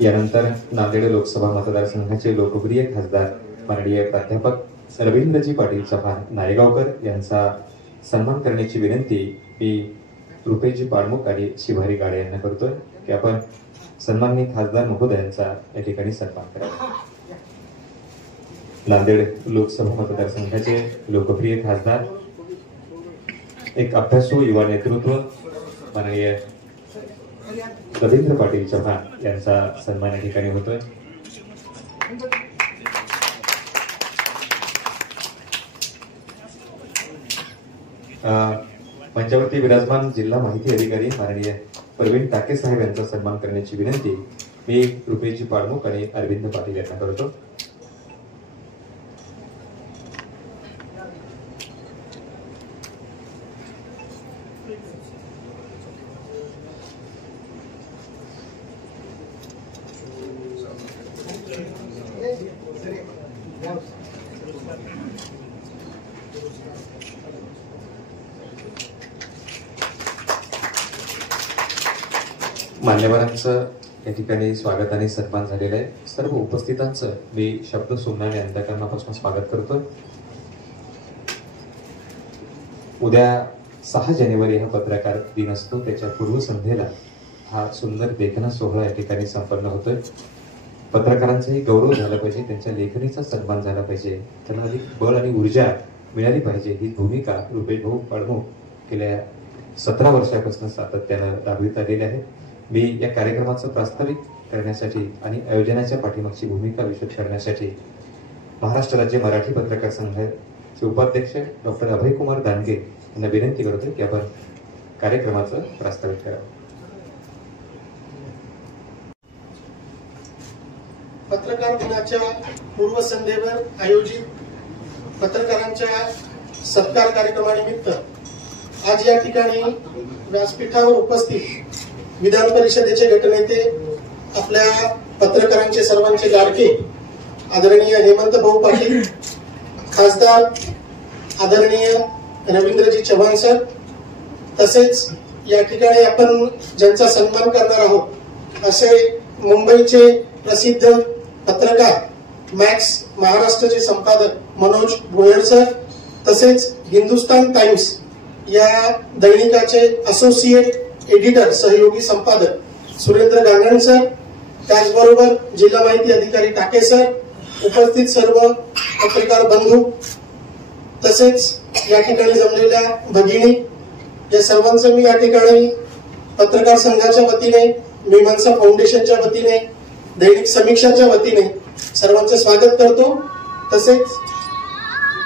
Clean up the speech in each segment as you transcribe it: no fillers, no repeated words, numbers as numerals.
यानंतर नांदेड लोकसभा मतदारसंघाचे लोकप्रिय खासदार माननीय प्राध्यापक रवींद्रजी पाटील चव्हाण नायगावकर यांचा सन्मान करण्याची विनंती मी रुपेशजी पाडमुख आणि शिवारी गाडे यांना करतोय की आपण सन्माननीय खासदार महोदयांचा या ठिकाणी सन्मान करावा। नांदेड लोकसभा मतदारसंघाचे लोकप्रिय खासदार, एक अभ्यासू युवा नेतृत्व माननीय रवींद्र पाटील चव्हाण यांचा सन्मान या ठिकाणी होतोय। मंचावरती विराजमान जिल्हा माहिती अधिकारी माननीय प्रवीण टाके साहेब यांचा सन्मान करण्याची विनंती मी रुपेशजी पाडमुख आणि अरविंद पाटील यांना करतो। मान्यवरांचं या ठिकाणी स्वागत आणि सन्मान झालेलं आहे। सर्व उपस्थितांचं मी शब्द सुमनाने अंतःकरणापासून स्वागत करतो। उद्या 6 जानेवारी हा पत्रकार दिन असतो, त्याच्या पूर्वसंध्येला हा सुंदर देखणा सोहळा या ठिकाणी संपन्न होतोय। पत्रकारांचाही गौरव झाला पाहिजे, त्यांच्या लेखणीचा सन्मान झाला पाहिजे, त्यांना अधिक बळ आणि ऊर्जा मिळाली पाहिजे, ही भूमिका रुपेश भाऊ पाडमुख गेल्या 17 वर्षापासून सातत्यानं राबवित आलेली आहे। मी या कार्यक्रमाचं प्रास्ताविक करण्यासाठी आणि आयोजनाच्या पाठीमागची भूमिका विशद करण्यासाठी महाराष्ट्र राज्य मराठी पत्रकार संघाचे उपाध्यक्ष डॉक्टर अभयकुमार दानगे यांना विनंती करतो की आपण कार्यक्रमाचं प्रास्ताविक करावं। पत्रकार दिनाच्या पूर्वसंध्येवर आयोजित पत्रकारांच्या सत्कार कार्यक्रमानिमित्त आज या ठिकाणी व्यासपीठावर उपस्थित विधान परिषदेचे गटनेते, आपल्या पत्रकारांचे सर्वांचे लाडके आदरणीय हेमंत भाऊ पाटील, खासदार आदरणीय रवींद्रजी चव्हाण सर, तसेच या ठिकाणी आपण ज्यांचा सन्मान करणार आहोत असे मुंबईचे प्रसिद्ध पत्रकार मॅक्स महाराष्ट्राचे संपादक मनोज भोयर सर, तसेच हिंदुस्तान टाइम्स या दैनिकाचे असोसिएट एडिटर सहयोगी संपादक सुरेंद्र गांगण सर, त्याचबरोबर जिल्हा माहिती अधिकारी टाके सर, उपस्थित सर्व पत्रकार बंधू, तसेच या ठिकाणी जमलेल्या भगिनी, या सर्वांचं मी या ठिकाणी पत्रकार संघाच्या वतीने, मीमांसा फाउंडेशनच्या वतीने, दैनिक समीक्षाच्या वतीने सर्वांचं स्वागत करतो। तसेच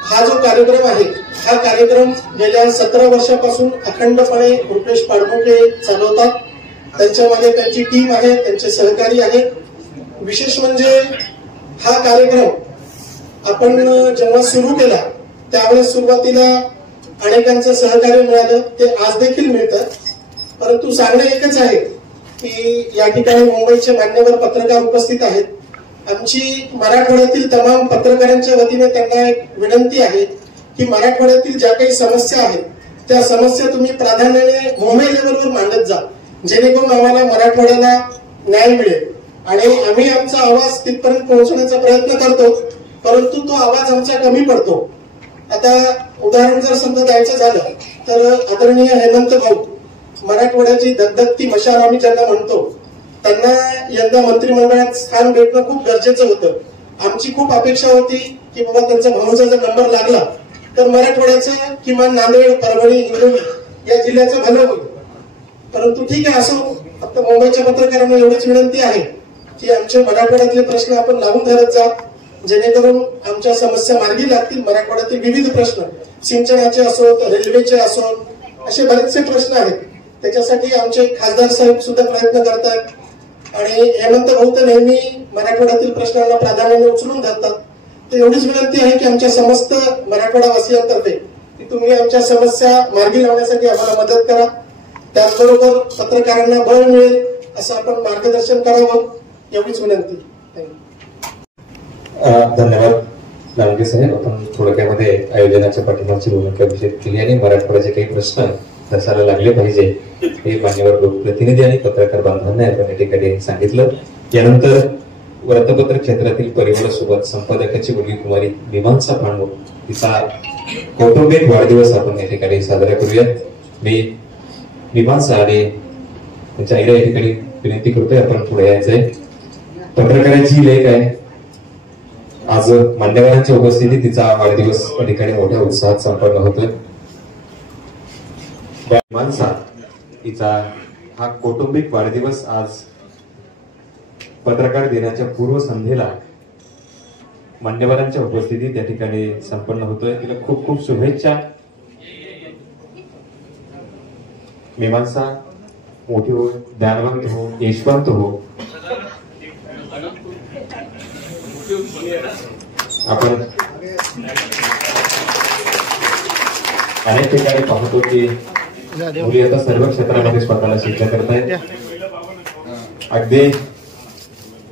हा जो कार्यक्रम आहे, हा कार्यक्रम गेल्या 17 वर्षापासून अखंडपणे रुपेश पाडमुख हे चालवतात। त्यांच्यामध्ये त्यांची टीम आहे, त्यांचे सहकारी आहेत। विशेष म्हणजे हा कार्यक्रम आपण जेव्हा सुरू केला त्यावेळेस सुरुवातीला अनेकांचं सहकार्य मिळालं, ते आज देखील मिळतं, परंतु सांगणं एकच आहे की या ठिकाणी मुंबईचे मान्यवर पत्रकार उपस्थित आहेत। आमची मराठवाड्यातील तमाम पत्रकारांच्या वतीने त्यांना एक विनंती आहे की मराठवाड्यातील ज्या काही समस्या आहेत त्या समस्या तुम्ही प्राधान्याने मुंबई लेवलवर मांडत जा, जेणेकरून आम्हाला मराठवाड्याला न्याय मिळेल आणि आम्ही आमचा आवाज तिथपर्यंत पोहोचण्याचा प्रयत्न करतो, परंतु तो आवाज आमचा कमी पडतो। आता उदाहरण जर समजा द्यायचं झालं तर आदरणीय हेमंत भाऊ, मराठवाड्याची दगदगती मशाल आम्ही ज्यांना म्हणतो, त्यांना यंदा मंत्रिमंडळात स्थान भेटणं खूप गरजेचं होतं। आमची खूप अपेक्षा होती की बाबा त्यांचा भाऊचा जर नंबर लागला तर मराठवाड्याचं किमान नांदेड, परभणी, हिंगोली या जिल्ह्याचं भलं होईल, परंतु ठीक आहे, असो। फक्त मुंबईच्या पत्रकारांना एवढीच विनंती आहे की आमचे मराठवाड्यातले प्रश्न आपण लावून धरत जा, जेणेकरून आमच्या समस्या मार्गी लागतील। मराठवाड्यातील विविध प्रश्न, सिंचनाचे असोत, रेल्वेचे असोत, असे बरेचसे प्रश्न आहेत, त्याच्यासाठी आमचे खासदार साहेब सुद्धा प्रयत्न करतात आणि हेमंत भाऊ तर नेहमी मराठवाड्यातील प्रश्नांना प्राधान्याने उचलून धरतात। तर एवढीच विनंती आहे की आमच्या समस्त मराठवाडावासियांतर्फे की तुम्ही आमच्या समस्या मार्गी लावण्यासाठी आम्हाला मदत करा, त्याचबरोबर पत्रकारांना बळ मिळेल असं आपण मार्गदर्शन करावं, एवढीच विनंती। धन्यवाद नांगे साहेब, आपण थोडक्यामध्ये आयोजनाच्या पाठीमागची भूमिका विषय केली आणि मराठवाड्याचे काही प्रश्न रसाला लागले पाहिजे हे मान्यवर लोकप्रतिनिधी आणि पत्रकार बांधवांना आपण या ठिकाणी सांगितलं. यानंतर वृत्तपत्र क्षेत्रातील परिवार सोबत संपादकाची मुलगी कुमारी मीमांसा पांडू तिचा कौटुंबिक वाढदिवस आपण या ठिकाणी साजरा करूयात. मी मीमांसा आणि त्यांच्या आईला या ठिकाणी विनंती करतोय आपण पुढे यायचंय. पत्रकारांची लेख आहे. आज मान्यवरांच्या उपस्थितीत तिचा वाढदिवस या ठिकाणी मोठ्या उत्साहात संपन्न होतोय. मीमांसा तिचा हा कौटुंबिक वाढदिवस आज पत्रकार दिनाच्या पूर्वसंध्येला मान्यवरांच्या उपस्थितीत या ठिकाणी संपन्न होतोय. तिला खूप खूप शुभेच्छा. मीमांसा मोठी हो, ज्ञानवंत हो, यशवंत हो. आपण अनेक ठिकाणी पाहतो की मुली आता सर्व क्षेत्रामध्ये स्वतःला सिद्ध करतायत. अगदी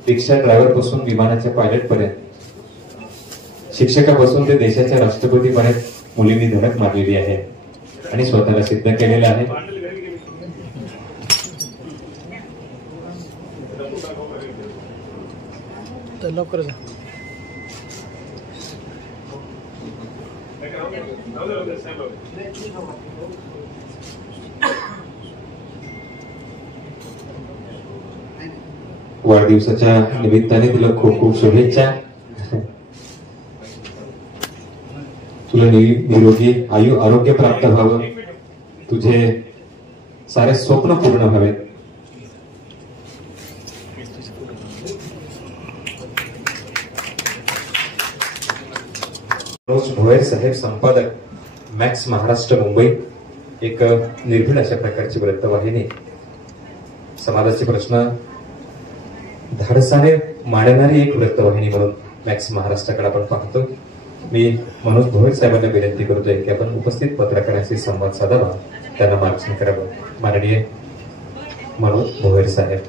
रिक्षा ड्रायव्हर पासून विमानाच्या पायलट पर्यंत, शिक्षकापासून ते देशाच्या राष्ट्रपती पर्यंत मुलींनी धडक मारलेली आहे आणि स्वतःला सिद्ध केलेलं आहे. लवकर जा. वाढदिवसाच्या निमित्ताने तुला खूप खूप शुभेच्छा. तुला निरोगी आरोग्य प्राप्त व्हावं, तुझे सारे स्वप्न पूर्ण व्हावेत. मनोज भोयर साहेब, संपादक, मॅक्स महाराष्ट्र मुंबई. एक निर्भीड अशा प्रकारची वृत्तवाहिनी, समाजाचे प्रश्न धाडसाने मांडणारी एक वृत्तवाहिनी म्हणून मॅक्स महाराष्ट्राकडे आपण पाहतो. मी मनोज भोयर साहेबांना विनंती करतोय की आपण उपस्थित पत्रकारांशी संवाद साधावा, त्यांना मार्गदर्शन करावं. माननीय मनोज भोयर साहेब.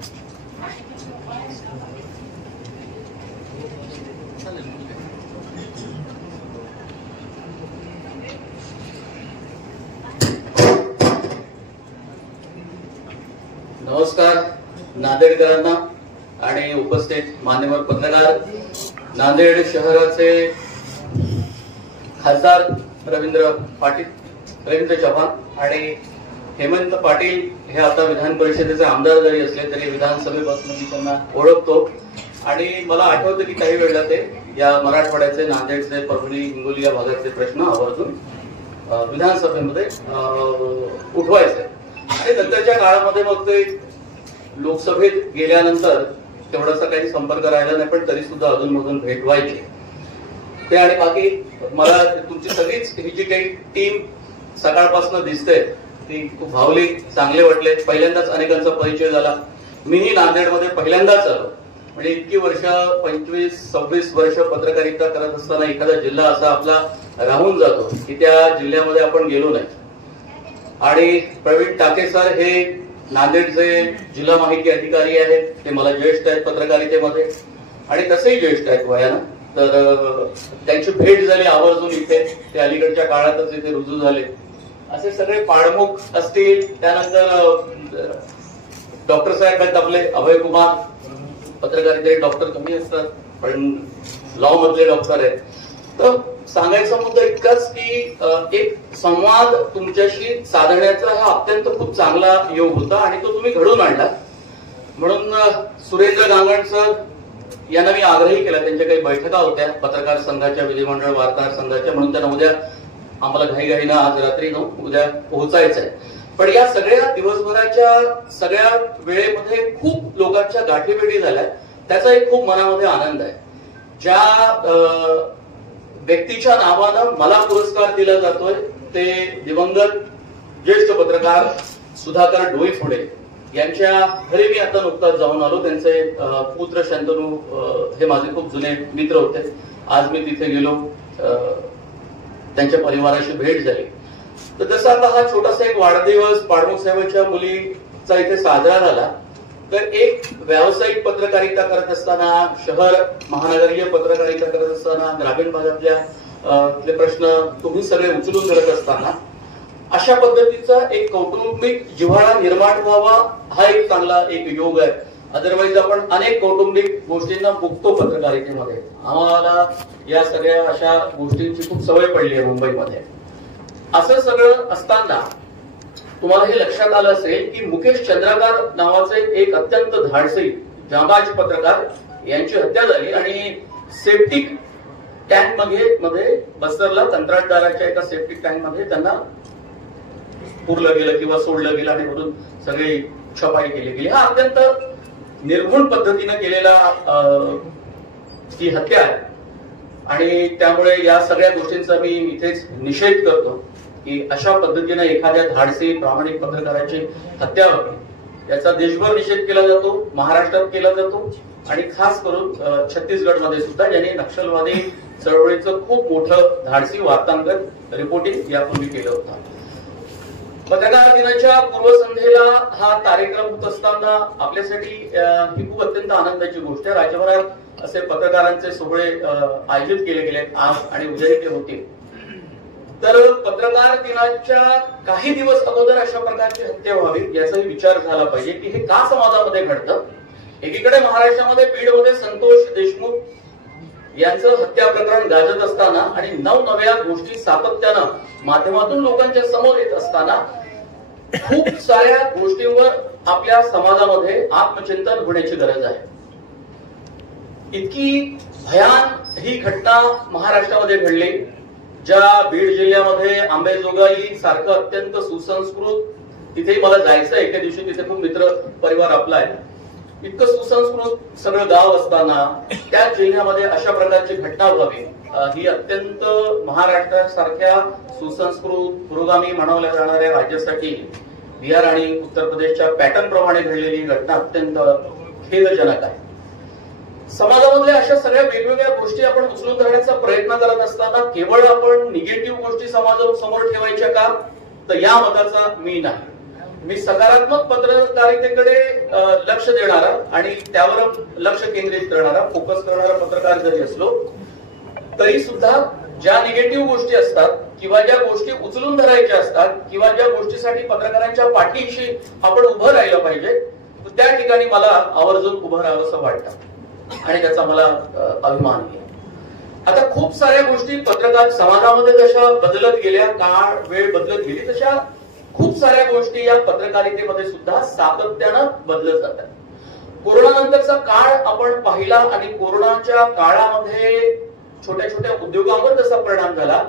नमस्कार नांदेडकरांना आणि उपस्थित मान्यवर पत्रकार. नांदेड शहराचे खासदार रवींद्र चव्हाण आणि हेमंत पाटील हे आता विधान परिषदेचे आमदार जरी असले तरी विधानसभेपासून मी त्यांना ओळखतो आणि मला आठवतं की काही वेळेला ते या मराठवाड्याचे, नांदेडचे, परभणी, हिंगोली या भागातले प्रश्न आवर्जून विधानसभेमध्ये उठवायचे आणि नंतरच्या काळामध्ये मग ते लोकसभेत गेल्यानंतर तेवढासा काही संपर्क राहिला नाही, पण तरी सुद्धा अधूनमधून भेट व्हायची. ते आणि बाकी मला तुमची सगळीच ही जी काही टीम सकाळपासून दिसते ती खूप भावली, चांगले वाटले. पहिल्यांदाच अनेकांचा परिचय झाला. मीही नांदेडमध्ये पहिल्यांदाच आलो. म्हणजे इतकी वर्ष, 25-26 वर्ष पत्रकारिता करत असताना एखादा जिल्हा असा आपला राहून जातो की त्या जिल्ह्यामध्ये आपण गेलो नाही. आणि प्रवीण टाके सर हे नांदेडचे जिल्हा माहिती अधिकारी आहेत. ते मला ज्येष्ठ आहेत पत्रकारितेमध्ये आणि तसेही ज्येष्ठ आहेत वयानं. तर त्यांची भेट झाली आवर्जून इथे. ते अलीकडच्या काळातच इथे रुजू झाले. असे सगळे पाडमुख असतील. त्यानंतर डॉक्टर साहेब आहेत आपले अभय कुमार, पत्रकारिते डॉक्टर कमी असतात पण लॉ मधले डॉक्टर आहेत. तर सांगायचा मुद्दा इतकाच की एक संवाद तुमच्याशी साधण्याचा हा अत्यंत खूप चांगला योग होता आणि तो तुम्ही घडून आणला. म्हणून सुरेंद्र गांगण सर यांना मी आग्रही केला. त्यांच्या काही बैठका होत्या पत्रकार संघाच्या, विधिमंडळ वार्ताहर संघाच्या, म्हणून त्यांना उद्या आम्हाला घाईघाईनं आज रात्री उद्या पोहोचायचं आहे. पण या सगळ्या दिवसभराच्या सगळ्या वेळेमध्ये खूप लोकांच्या गाठीभेटी झाल्या. त्याचा एक खूप मनामध्ये आनंद आहे. ज्या व्यक्तीच्या नावानं मला पुरस्कार दिला जातोय ते दिवंगत ज्येष्ठ पत्रकार सुधाकर डोईफोडे यांच्या घरी मी आता नुकताच जाऊन आलो. त्यांचे पुत्र शंतनू हे माझे खूप जुने मित्र होते. आज मी तिथे गेलो, त्यांच्या परिवाराशी भेट झाली. तर जसं आता हा छोटासा एक वाढदिवस पाडमुख साहेबांच्या मुलीचा इथे साजरा झाला, तर एक व्यावसायिक पत्रकारिता करत असताना, शहर महानगरीय पत्रकारिता करत असताना, ग्रामीण भागातल्या प्रश्न तुम्ही सगळे उचलून धरत असताना अशा पद्धतीचा एक कौटुंबिक जिव्हाळा निर्माण व्हावा हा एक चांगला एक योग आहे. अदरवाईज आपण अनेक कौटुंबिक गोष्टींना भुगतो पत्रकारितेमध्ये. आम्हाला या सगळ्या अशा गोष्टींची खूप सवय पडली आहे मुंबईमध्ये. असं सगळं असताना तुम्हाला हे लक्षात आलं असेल की मुकेश चंद्रकार नावाचे एक अत्यंत धाडसी जाबाज पत्रकार यांची हत्या झाली आणि सेप्टिक टँक मध्ये बस्तरला कंत्राटदाराच्या एका सेप्टिक टँक मध्ये त्यांना पुरलं गेलं किंवा सोडलं गेलं आणि म्हणून सगळी छपाई केली गेली. हा अत्यंत निर्घुण पद्धतीने केलेला ही हत्या आहे आणि त्यामुळे या सगळ्या गोष्टींचा मी इथेच निषेध करतो की अशा पद्धतीने एखाद्या धाडसी प्रामाणिक पत्रकाराची हत्या होती. याचा देशभर निषेध केला जातो, महाराष्ट्रात केला जातो आणि खास करून छत्तीसगडमध्ये सुद्धा ज्यांनी नक्षलवादी चळवळीचं खूप मोठं धाडसी वार्तांकन रिपोर्टिंग यापूर्वी केलं होतं. पत्रकार दिनाच्या पूर्वसंध्येला हा कार्यक्रम होत असताना आपल्यासाठी ही खूप अत्यंत आनंदाची गोष्ट आहे. राज्यभरात असे पत्रकारांचे सोहळे आयोजित केले गेले आज आणि उद्याही ते होतील. तर पत्रकार दिनाच्या काही दिवस अगोदर अशा प्रकारची हत्या व्हावी याचाही विचार झाला पाहिजे की हे का समाजामध्ये घडतं. एकीकडे महाराष्ट्रामध्ये बीडमध्ये संतोष देशमुख यांचं हत्या प्रकरण गाजत असताना आणि नवनव्या गोष्टी सातत्यानं माध्यमातून लोकांच्या समोर येत असताना खूप साऱ्या गोष्टींवर आपल्या समाजामध्ये आत्मचिंतन होण्याची गरज आहे. इतकी भयान ही घटना महाराष्ट्रामध्ये घडली. ज्या बीड जिल्ह्यामध्ये आंबेजोगाई सारखं अत्यंत सुसंस्कृत, तिथे मला जायचं एके दिवशी, तिथे खूप मित्र परिवार आपला आहे, इतकं सुसंस्कृत सगळं गाव असताना त्या जिल्ह्यामध्ये अशा प्रकारची घटना व्हावी ही अत्यंत महाराष्ट्रासारख्या सुसंस्कृत पुरोगामी म्हणवल्या जाणाऱ्या राज्यासाठी बिहार आणि उत्तर प्रदेशच्या पॅटर्न प्रमाणे घडलेली घटना अत्यंत खेदजनक आहे. समाजामधल्या अशा सगळ्या वेगवेगळ्या गोष्टी आपण उचलून धरण्याचा प्रयत्न करत असताना केवळ आपण निगेटिव्ह गोष्टी समाजासमोर ठेवायच्या का, तर या मताचा मी नाही. मी सकारात्मक पत्रकारितेकडे लक्ष देणारा आणि त्यावर लक्ष केंद्रित करणारा, फोकस करणारा पत्रकार जरी असलो तरी सुद्धा ज्या निगेटिव्ह गोष्टी असतात किंवा ज्या गोष्टी उचलून धरायच्या असतात किंवा ज्या गोष्टीसाठी पत्रकारांच्या पाठीशी आपण उभं राहिलं पाहिजे त्या ठिकाणी मला आवर्जून उभं राहावंसं वाटतं आणि त्याचा मला अभिमान आहे. आता खूप साऱ्या गोष्टी पत्रकार समाजामध्ये जशा बदलत गेल्या, काळ वेळ बदलत गेली, तशा खूप साऱ्या गोष्टी या पत्रकारितेमध्ये सुद्धा सातत्यानं बदलत जातात. कोरोना नंतरचा काळ आपण पाहिला आणि कोरोनाच्या काळामध्ये छोट्या छोट्या उद्योगांवर जसा परिणाम झाला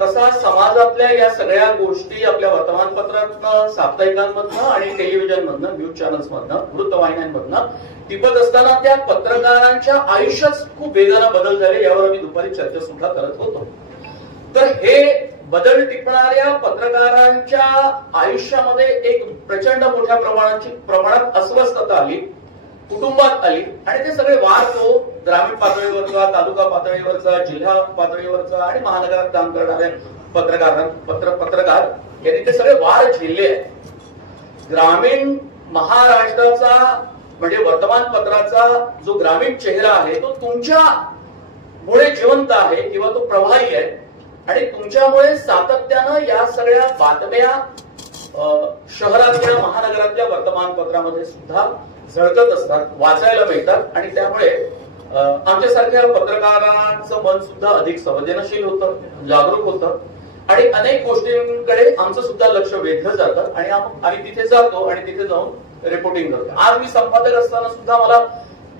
तसा समाजातल्या या सगळ्या गोष्टी आपल्या वर्तमानपत्रातनं, साप्ताहिकांमधनं आणि टेलिव्हिजनमधनं, न्यूज चॅनल्समधनं, वृत्तवाहिन्यांमधनं टिपत असताना त्या पत्रकारांच्या आयुष्यात खूप वेगानं बदल झाले. यावर आम्ही दुपारी चर्चा सुद्धा करत होतो. तर हे बदल टिपणाऱ्या पत्रकारांच्या आयुष्यामध्ये एक प्रचंड मोठ्या प्रमाणात अस्वस्थता आली, कुटुंबात आली आणि ते सगळे वार तो ग्रामीण पातळीवरचा, तालुका पातळीवरचा, जिल्हा पातळीवरचा आणि महानगरात काम करणाऱ्या पत्रकार यांनी ते सगळे वार झेलले आहेत. ग्रामीण महाराष्ट्राचा म्हणजे वर्तमानपत्राचा जो ग्रामीण चेहरा आहे तो तुमच्यामुळे जिवंत आहे किंवा तो प्रभावी आहे आणि तुमच्यामुळे सातत्यानं या सगळ्या बातम्या शहरातल्या, महानगरातल्या वर्तमानपत्रामध्ये सुद्धा झळकत असतात, वाचायला मिळतात आणि त्यामुळे आमच्यासारख्या पत्रकारांचं मन सुद्धा अधिक संवेदनशील होतं, जागरूक होतं आणि अनेक गोष्टींकडे आमचं सुद्धा लक्ष वेधलं जातं आणि आम्ही तिथे जातो आणि तिथे जाऊन रिपोर्टिंग करतो. आज मी संपादक असताना सुद्धा मला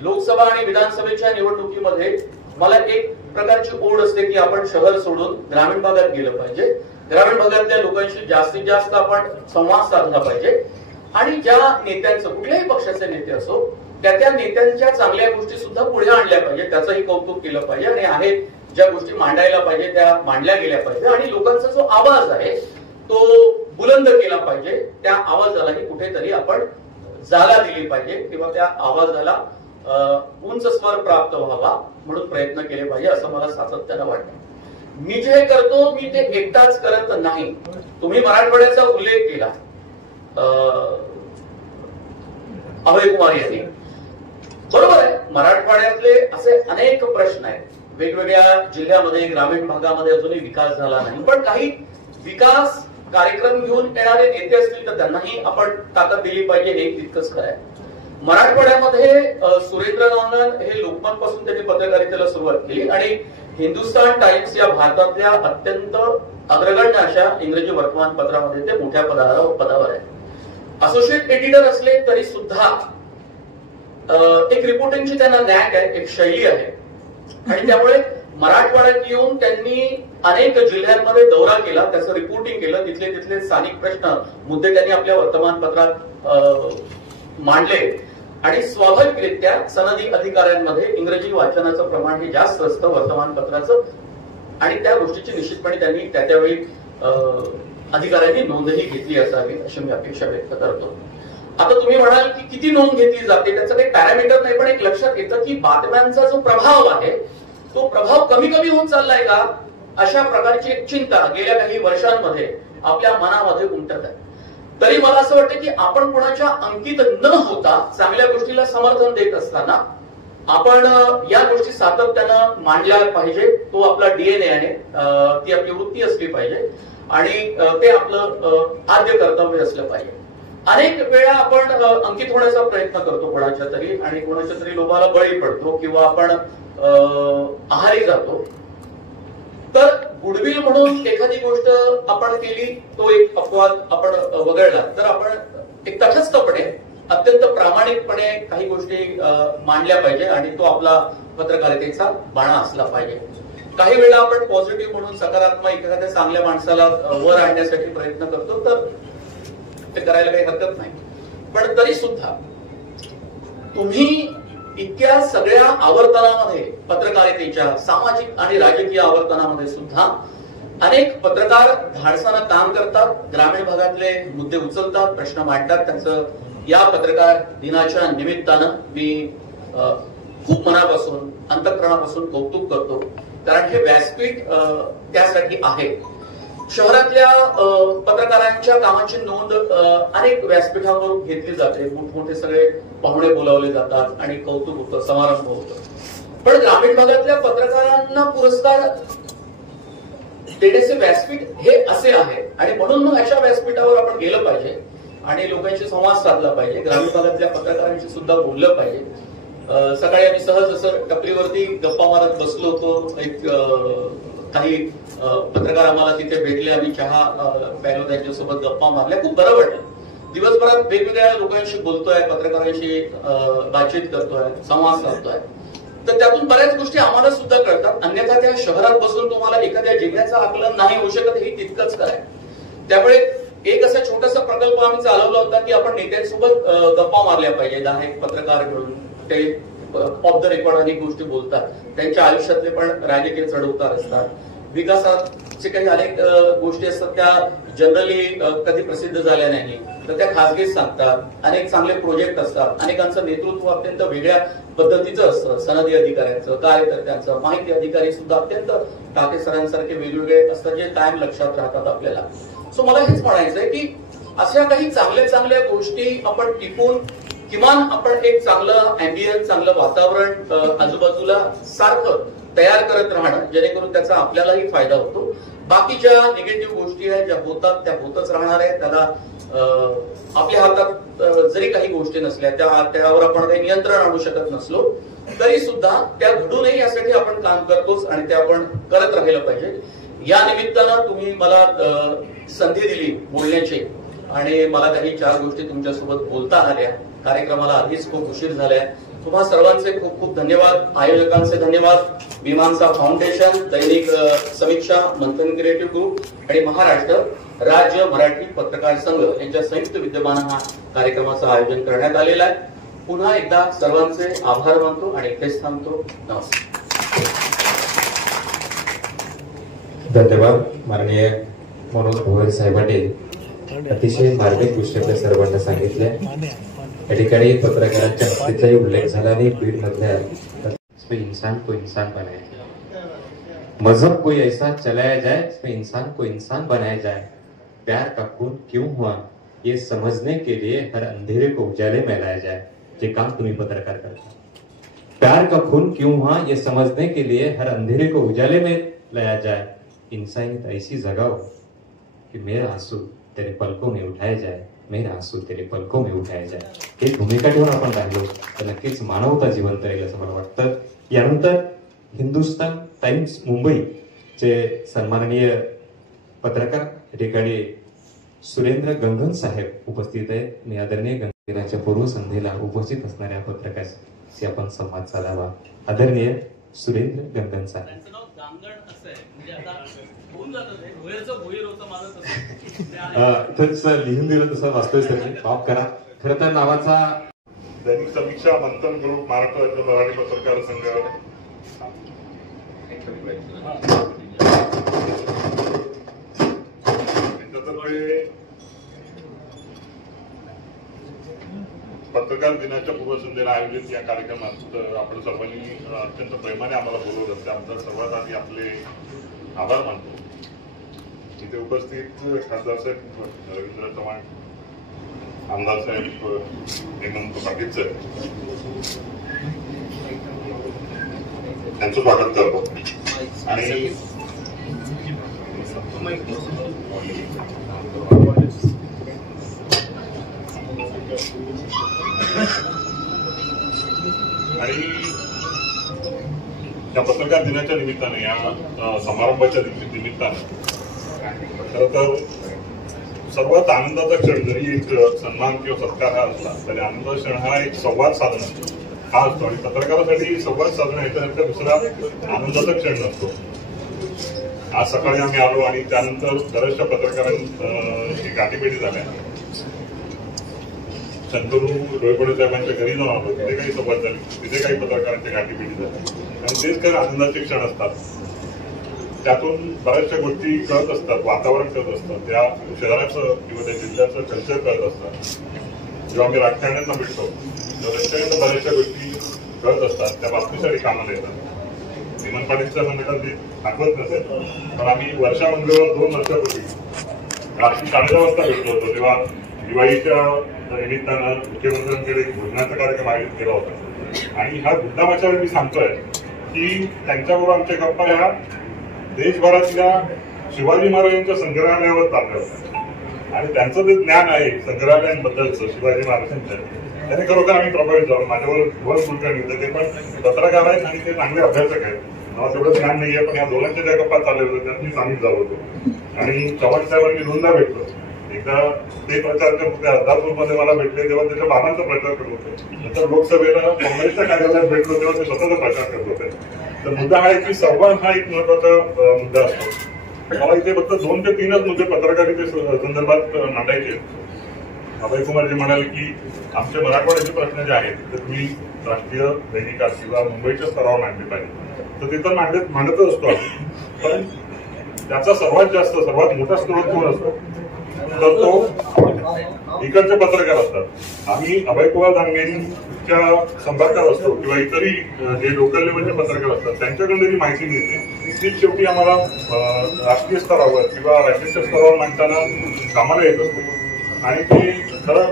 लोकसभा आणि विधानसभेच्या निवडणुकीमध्ये मला एक प्रकारची ओढ असते की आपण शहर सोडून ग्रामीण भागात गेलं पाहिजे, ग्रामीण भागातल्या लोकांशी जास्तीत जास्त आपण संवाद साधला पाहिजे आणि ज्या नेत्यांचं, कुठल्याही पक्षाचे नेते असो, त्या नेत्यांच्या चांगल्या गोष्टी सुद्धा पुढे आणल्या पाहिजे, त्याचंही कौतुक केलं पाहिजे आणि आहे ज्या गोष्टी मांडायला पाहिजे त्या मांडल्या गेल्या पाहिजे आणि लोकांचा जो आवाज आहे तो बुलंद केला पाहिजे. त्या आवाजालाही कुठेतरी आपण जागा दिली पाहिजे किंवा त्या आवाजाला उंच स्वर प्राप्त व्हावा म्हणून प्रयत्न केले पाहिजे असं मला सातत्यानं वाटतं. मी जे करतो मी ते एकटाच करत नाही. तुम्ही मराठवाड्याचा उल्लेख केला अभय कुमार यांनी, बरोबर आहे. मराठवाड्यातले असे अनेक प्रश्न आहेत. वेगवेगळ्या जिल्ह्यामध्ये, ग्रामीण भागामध्ये अजूनही विकास झाला नाही, पण काही विकास कार्यक्रम घेऊन येणारे नेते असतील तर त्यांनाही आपण ताकद दिली पाहिजे, हे तितकंच खरं आहे. मराठवाड्यामध्ये सुरेंद्र नांगण हे लोकमत पासून त्यांनी पत्रकारितेला सुरुवात केली आणि हिंदुस्तान टाइम्स या भारतातल्या अत्यंत अग्रगण्य अशा इंग्रजी वर्तमानपत्रामध्ये ते मोठ्या पदावर आहे. असोसिएट एडिटर असले तरी सुद्धा एक रिपोर्टिंगची त्यांना नॅक आहे, एक शैली आहे आणि त्यामुळे मराठवाड्यात येऊन त्यांनी अनेक जिल्ह्यांमध्ये दौरा केला, त्याचं रिपोर्टिंग केलं, तिथले स्थानिक प्रश्न मुद्दे त्यांनी आपल्या वर्तमानपत्रात मांडले आणि स्वाभाविकरित्या सनदी अधिकाऱ्यांमध्ये इंग्रजी वाचनाचं प्रमाण हे जास्त असतं वर्तमानपत्राचं आणि त्या गोष्टीची निश्चितपणे त्यांनी त्यावेळी अधिकाऱ्यांनी नोंदही घेतली असावी अशी मी अपेक्षा व्यक्त करतो. आता तुम्ही म्हणाल की किती नोंद घेतली जाते, त्याचं काही पॅरामीटर नाही, पण एक लक्षात येतं की बातम्यांचा जो प्रभाव आहे तो प्रभाव कमी होत चाललाय का, अशा प्रकारची एक चिंता गेल्या काही वर्षांमध्ये आपल्या मनामध्ये उमटत आहे. तरी मला असं वाटतं की आपण कोणाच्या अंकित न होता चांगल्या गोष्टीला समर्थन देत असताना आपण या गोष्टी सातत्यानं मांडल्या पाहिजे. तो आपला डीएनए आहे, ती आपली वृत्ती असली पाहिजे आणि ते आपलं आद्य कर्तव्य असलं पाहिजे. अनेक वेळा आपण अंकित होण्याचा प्रयत्न करतो कोणाच्या तरी आणि कोणाच्या तरी लोभाला बळी पडतो किंवा आपण आहारी जातो. तर गुडविल म्हणून एखादी गोष्ट आपण केली, तो एक अपवाद आपण वगळला तर आपण एक तटस्थपणे अत्यंत प्रामाणिकपणे काही गोष्टी मांडल्या पाहिजे आणि तो आपला पत्रकारितेचा बाणा असला पाहिजे. काही वेळा आपण पॉझिटिव्ह म्हणून सकारात्मक एखाद्या चांगल्या माणसाला वर आणण्यासाठी प्रयत्न करतो तर ते करायला काही हरकत नाही. पण तरी सुद्धा तुम्ही इतक्या सगळ्या आवर्तनामध्ये पत्रकारितेच्या सामाजिक आणि राजकीय आवर्तनामध्ये सुद्धा अनेक पत्रकार धाडसानं काम करतात, ग्रामीण भागातले मुद्दे उचलतात, प्रश्न मांडतात. त्यांचं या पत्रकार दिनाच्या निमित्तानं मी खूप मनापासून अंतःकरणापासून कौतुक करतो, कारण हे व्यासपीठ त्यासाठी आहे. शहरातल्या पत्रकारांच्या कामाची नोंद अनेक व्यासपीठांवर घेतली जाते, मोठमोठे सगळे पाहुणे बोलावले जातात आणि कौतुक होतं, समारंभ होतं. पण ग्रामीण भागातल्या पत्रकारांना पुरस्कार देण्याचे व्यासपीठ हे असे आहे आणि म्हणून मग अशा व्यासपीठावर आपण गेलं पाहिजे आणि लोकांशी संवाद साधला पाहिजे, ग्रामीण भागातल्या पत्रकारांशी सुद्धा बोललं पाहिजे. सकाळी आम्ही सहज असं टपरीवरती गप्पा मारत बसलो होतो, एक काही पत्रकार आम्हाला तिथे भेटले, आम्ही चहा प्यायलो, त्यांच्यासोबत गप्पा मारल्या, खूप बरं वाटलं. दिवसभरात वेगवेगळ्या लोकांशी बोलतोय, पत्रकारांशी बातचीत करतोय, संवाद साधतोय, तर त्यातून बऱ्याच गोष्टी आम्हाला सुद्धा कळतात. अन्यथा त्या शहरात बसून तुम्हाला एखाद्या जिल्ह्याचं आकलन नाही होऊ शकत, हे तितकंच कराय. त्यामुळे एक असा छोटासा प्रकल्प आम्ही चालवला होता की आपण नेत्यांसोबत गप्पा मारल्या पाहिजे. 10 एक पत्रकार मिळून ते ऑफ द रेकॉर्ड अनेक गोष्टी बोलतात, त्यांच्या आयुष्यातले पण राजकीय चढउतार असतात, विकासाचे काही अनेक गोष्टी असतात, त्या जनरली कधी प्रसिद्ध झाल्या नाही तर त्या खासगीत सांगतात. अनेक चांगले प्रोजेक्ट असतात, अनेकांचं नेतृत्व अत्यंत वेगळ्या पद्धतीचं असतं, सनदी अधिकाऱ्यांचं, कार्यकर्त्यांचं, माहिती अधिकारी सुद्धा अत्यंत टाके सरांसारखे वेगवेगळे असतात जे कायम लक्षात राहतात आपल्याला. सो मला हेच म्हणायचंय की अशा काही चांगल्या गोष्टी आपण टिपून किमान आपण एक चांगलं अँबियन्स, चांगलं वातावरण आजूबाजूला सारखं तयार करत राहणं, जेणेकरून त्याचा आपल्यालाही फायदा होतो. बाकीच्या निगेटिव्ह गोष्टी आहेत ज्या होतात त्या होतच राहणार आहेत, त्याला आपल्या हातात जरी काही गोष्टी नसल्या त्यावर आपण काही नियंत्रण आणू शकत नसलो तरी सुद्धा त्या घडू नये यासाठी आपण काम करतोच आणि ते आपण करत राहिलं पाहिजे. या निमित्तानं तुम्ही मला संधी दिली बोलण्याची आणि मला काही 4 गोष्टी तुमच्यासोबत बोलता आल्या. कार्यक्रमाला आधीच खूप उशीर झालाय. तुम्हा सर्वांचे खूप खूप धन्यवाद, आयोजकांचे धन्यवाद, मीमांसा फाउंडेशन, दैनिक समीक्षा, मंथन क्रिएटिव्ह ग्रुप आणि महाराष्ट्र राज्य मराठी पत्रकार संघ यांच्या संयुक्त विद्यमानं हा कार्यक्रमाचं आयोजन करण्यात आलेलं आहे. पुन्हा एकदा सर्वांचे आभार मानतो आणि इथेच थांबतो. नमस्कार. धन्यवाद माननीय मनोज भोयर साहेबांनी अतिशय मार्मिक गोष्टी आपल्या सर्वांना सांगितल्या. या ठिकाणी पत्रकारांच्या हत्येचाही उल्लेख झाला आणि बीड मधल्या इंसान को इंसान बनाया जाए, मजहब कोई ऐसा चलाया जाए इसमें इंसान को इंसान बनाया जाए, प्यार का खून क्यों हुआ ये समझने के लिए हर अंधेरे को उजाले में लाया जाए. जे काम तुम्ही पत्रकार करता, प्यार का खून क्यों हुआ ये समझने के लिए हर अंधेरे को उजाले में लाया जाए, इंसानियत ऐसी जगाओ की मेरा आंसू तेरे पलकों में उठाया जाए, मेरा आंसू तेरे पलकों में उठाया जाए, ही भूमिका ठेवून आपण राहिलो तर नक्कीच मानवता जिवंत राहील असं मला वाटतं. यानंतर हिंदुस्तान टाइम्स मुंबईचे सन्माननीय पत्रकार या ठिकाणी सुरेंद्र गंगन साहेब उपस्थित आहेत. मी आदरणीय गंगनाच्या पूर्वसंध्येला उपस्थित असणाऱ्या पत्रकाराशी आपण संवाद साधावा. आदरणीय सुरेंद्र गंगन साहेब. त्यांचं नाव गांगण असं आहे, म्हणजे आता होऊन जातं ते भुयरचं भुईर होतं माझं तसं. तर लिहून दिलं तसं वाचतोय सर मी, माफ करा. खरं तर नावाचा दैनिक समीक्षा मंथन ग्रुप महाराष्ट्र राज्य मराठी पत्रकार संघ यांच्यातर्फे पत्रकार दिनाच्या पूर्वसंध्येला आयोजित या कार्यक्रमात आपण सर्वांनी अत्यंत प्रेमाने आम्हाला बोलवलं, त्याबद्दल सर्वात आधी आपले आभार मानतो. इथे उपस्थित खासदार साहेब रवींद्र चव्हाण, आमदार साहेब हेमंत पाटील साहेब त्यांचं स्वागत करतो. आणि या पत्रकार दिनाच्या निमित्ताने, या समारंभाच्या निमित्ताने खरं तर सर्वात आनंदाचा क्षण, जरी एक सन्मान किंवा सत्कार हा असला तरी आनंदाचा क्षण हा एक संवाद साधन हा असतो. आणि पत्रकारासाठी संवाद साधन याच्यानंतर दुसरा आनंदाचा क्षण नसतो. आज सकाळी आम्ही आलो आणि त्यानंतर बऱ्याचशा पत्रकारांची गाठीभेटी झाल्या. शंतनू डोईपडे साहेबांच्या घरी जाऊन आलो, तिथे काही संवाद झाले, तिथे काही पत्रकारांच्या गाठीभेटी झाल्या. आणि तेच काही आनंदाचे क्षण असतात. त्यातून बऱ्याचशा गोष्टी कळत असतात, वातावरण कळत असतं, त्या शहराचं किंवा त्या जिल्ह्याचं कल्चर कळत असतात. जेव्हा आम्ही राजकारण्यांना भेटतो तेव्हा त्यांच्याकडनं बऱ्याचशा गोष्टी कळत असतात, त्या बातमीसाठी कामाला येतात. हेमंत पाटीलच्या संघटना ते आठवत नसेल, पण आम्ही वर्षामंगळ 2 वर्षापूर्वी रात्री 9:30 वाजता भेटलो होतो. तेव्हा दिवाळीच्या निमित्तानं मुख्यमंत्र्यांकडे एक भोजनाचा कार्यक्रम आयोजित केला होता. आणि ह्या मुद्दामाच्या वेळी मी सांगतोय की त्यांच्याबरोबर आमच्या गप्पा ह्या देशभरातल्या शिवाजी महाराजांच्या संग्रहालयावर चालल्या होत्या. आणि त्यांचं जे ज्ञान आहे संग्रहालयांबद्दलचं शिवाजी महाराजांचं, त्याने खरोखर आम्ही प्रभावित झालो. माझ्यावर वर कुलकर्णी होते, ते पण पत्रकार आहेत आणि ते चांगले अभ्यासक आहेत. मला तेवढं ज्ञान नाहीये, पण या दोघांच्या ज्या गप्पा चालल्या होत्या त्यात मी सामील झालो होतो. आणि चव्हाण साहेबांनी 2दा भेटलो. एकदा ते प्रचारक होते अर्धापूरमध्ये मला भेटले तेव्हा त्याच्या बाबांचा प्रचार करत होते. नंतर लोकसभेला काँग्रेसच्या कार्यालयात भेटलो तेव्हा ते स्वतःचा प्रचार करत होते. तर मुद्दा हा आहे की संवाद हा एक महत्वाचा मुद्दा असतो. मला इथे फक्त 2 ते 3च मुद्दे पत्रकारिते संदर्भात मांडायचे. अभय कुमारजी म्हणाले की आमचे मराठवाड्याचे प्रश्न जे आहेत ते तुम्ही राष्ट्रीय दैनिकात किंवा मुंबईच्या स्तरावर मांडले पाहिजे. तर ते तर मांडतच असतो आम्ही, पण त्याचा सर्वात मोठा स्रोत कोण असतो तर तो इकडचे पत्रकार असतात. आम्ही अभय कुमार दांगेंच्या संपर्कात असतो किंवा इतरही जे लोकल लेवलचे पत्रकार असतात त्यांच्याकडून जी माहिती मिळते ती शेवटी आम्हाला राष्ट्रीय स्तरावर किंवा राज्याच्या स्तरावर मांडताना कामाला येत असतो. आणि ते खरं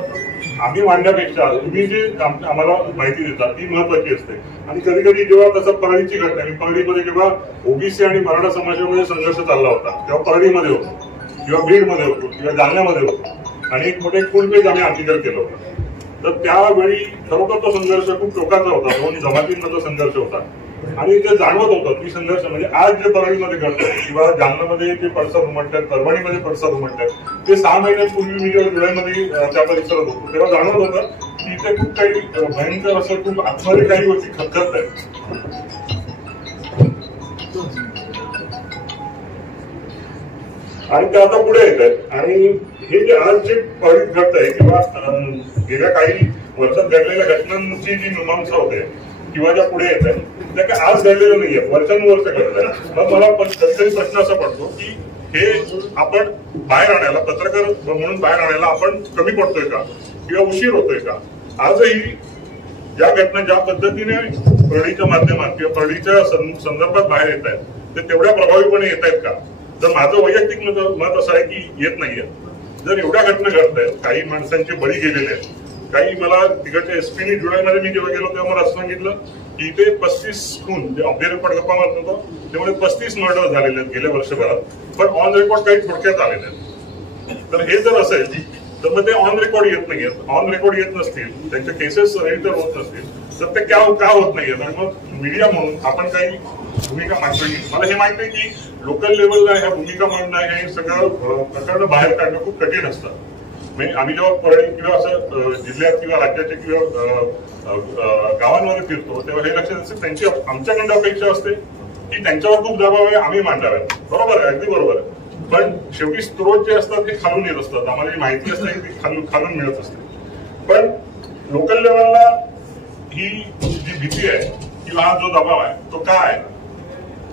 आम्ही मांडण्यापेक्षा तुम्ही जे आम्हाला माहिती देता ती महत्वाची असते. आणि कधी कधी जेव्हा तसं परळीची घटना, परळीमध्ये जेव्हा ओबीसी आणि मराठा समाजामध्ये संघर्ष चालला होता तेव्हा परळीमध्ये होतो किंवा बीडमध्ये होतो किंवा जालन्यामध्ये होतो आणि एक मोठे फुल पेज आम्ही आर्टिकल केलं होतं. तर त्यावेळी खरोखर तो संघर्ष खूप टोकाचा होता, 2 जमातींमधला संघर्ष होता. आणि ते जाणवत होतं की संघर्ष म्हणजे आज जे परळीमध्ये घडतं किंवा जालन्यामध्ये जे पडसाद उमटतात, परभणीमध्ये पडसाद उमटतात, ते 6 महिन्यांपूर्वी मी जेव्हा जुलैमध्ये त्या परिसरात होतो तेव्हा जाणवत होतं की इथे खूप काही भयंकर असं खूप आतमध्ये काही गोष्टी खतखत आहेत. आणि ते आता पुढे येत आहेत. आणि हे जे आज जे परळीत घडत आहे किंवा गेल्या काही वर्षात घडलेल्या घटनांची जी मीमांसा होते किंवा ज्या पुढे येत आहेत त्या काय आज घडलेलं नाहीये, वर्षानुवर्ष घडत आहे. मग मला कधीतरी प्रश्न असा पडतो की हे आपण बाहेर आणायला, पत्रकार म्हणून बाहेर आणायला आपण कमी पडतोय का किंवा उशीर होतोय का? आजही ज्या घटना ज्या पद्धतीने परळीच्या माध्यमात किंवा परळीच्या संदर्भात बाहेर येत आहेत ते तेवढ्या प्रभावीपणे येत आहेत का? तर माझं वैयक्तिक मत असं आहे की येत नाहीये. जर एवढ्या घटना घडत आहेत, काही माणसांचे बळी गेलेले आहेत, काही मला तिकडच्या एसपीने जुलैमध्ये मी जेव्हा गेलो तेव्हा मला असं सांगितलं की इथे 35 खून, जे ऑफ द रेकॉर्ड गप्पा मारत होतो त्यामुळे 35 मर्डर झालेले आहेत गेल्या वर्षभरात, पण ऑन रेकॉर्ड काही थोडक्यात आलेले आहेत. तर हे जर असेल तर मग ते ऑन रेकॉर्ड येत नाहीयेत. ऑन रेकॉर्ड येत नसतील, त्यांचे केसेस रजिस्टर होत नसतील तर ते का होत नाहीयेत. आणि मग मीडिया म्हणून आपण काही भूमिका मांडली. मला हे माहिती आहे की लोकल लेवलला ह्या भूमिका मांडणं हे सगळं प्रकरण बाहेर काढणं खूप कठीण असतं. म्हणजे आम्ही जेव्हा परळी किंवा असं जिल्ह्यात किंवा राज्याच्या किंवा गावांमध्ये फिरतो तेव्हा हे लक्षात असते त्यांची आमच्याकडे अपेक्षा असते की त्यांच्यावर खूप दबाव आहे, आम्ही मांडाव्यात. बरोबर आहे, अगदी बरोबर आहे. पण शेवटी स्त्रोत जे असतात ते खालून येत असतात. आम्हाला जी माहिती असते ती खालून मिळत असते. पण लोकल लेवलला ही जी भीती आहे किंवा हा जो दबाव आहे तो काय आहे,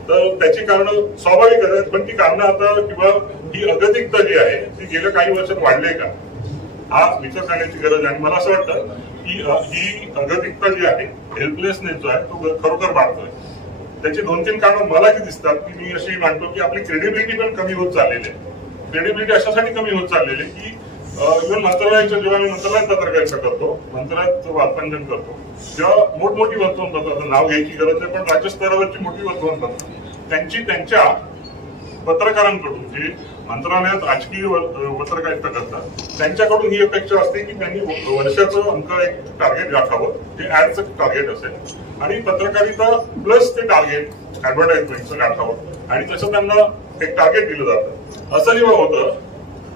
तर त्याची कारणं स्वाभाविक आहेत. पण ती कारणं आता किंवा ही अगतिकता जी आहे ती गेल्या काही वर्षात वाढली का, हा विचार करण्याची गरज आहे. आणि मला असं वाटतं की ही अगतिकता जी आहे, हेल्पलेसनेस जो आहे तो खरोखर वाढतोय. त्याची 2-3 कारणं मला जी दिसतात की मी अशी मानतो की आपली क्रेडिबिलिटी पण कमी होत चाललेली आहे. क्रेडिबिलिटी अशासाठी कमी होत चाललेली की इव्हन मंत्रालयाच्या जेव्हा मी मंत्रालयात पत्रकारिता करतो, मंत्रालयात वार्तांकन करतो, जेव्हा मोठमोठी वर्तमानपत्र, नाव घ्यायची गरज आहे पण राज्यस्तरावरची मोठी वर्तमानपत्र त्यांच्या पत्रकारांकडून जे मंत्रालयात राजकीय पत्रकारिता करतात त्यांच्याकडून ही अपेक्षा असते की त्यांनी वर्षाचं अंक एक टार्गेट गाठावं, जे ऍडचं टार्गेट असेल आणि पत्रकारिता प्लस ते टार्गेट ऍडव्हर्टाइजमेंटचं गाठावं आणि तसं त्यांना एक टार्गेट दिलं जातं. असं जेव्हा होतं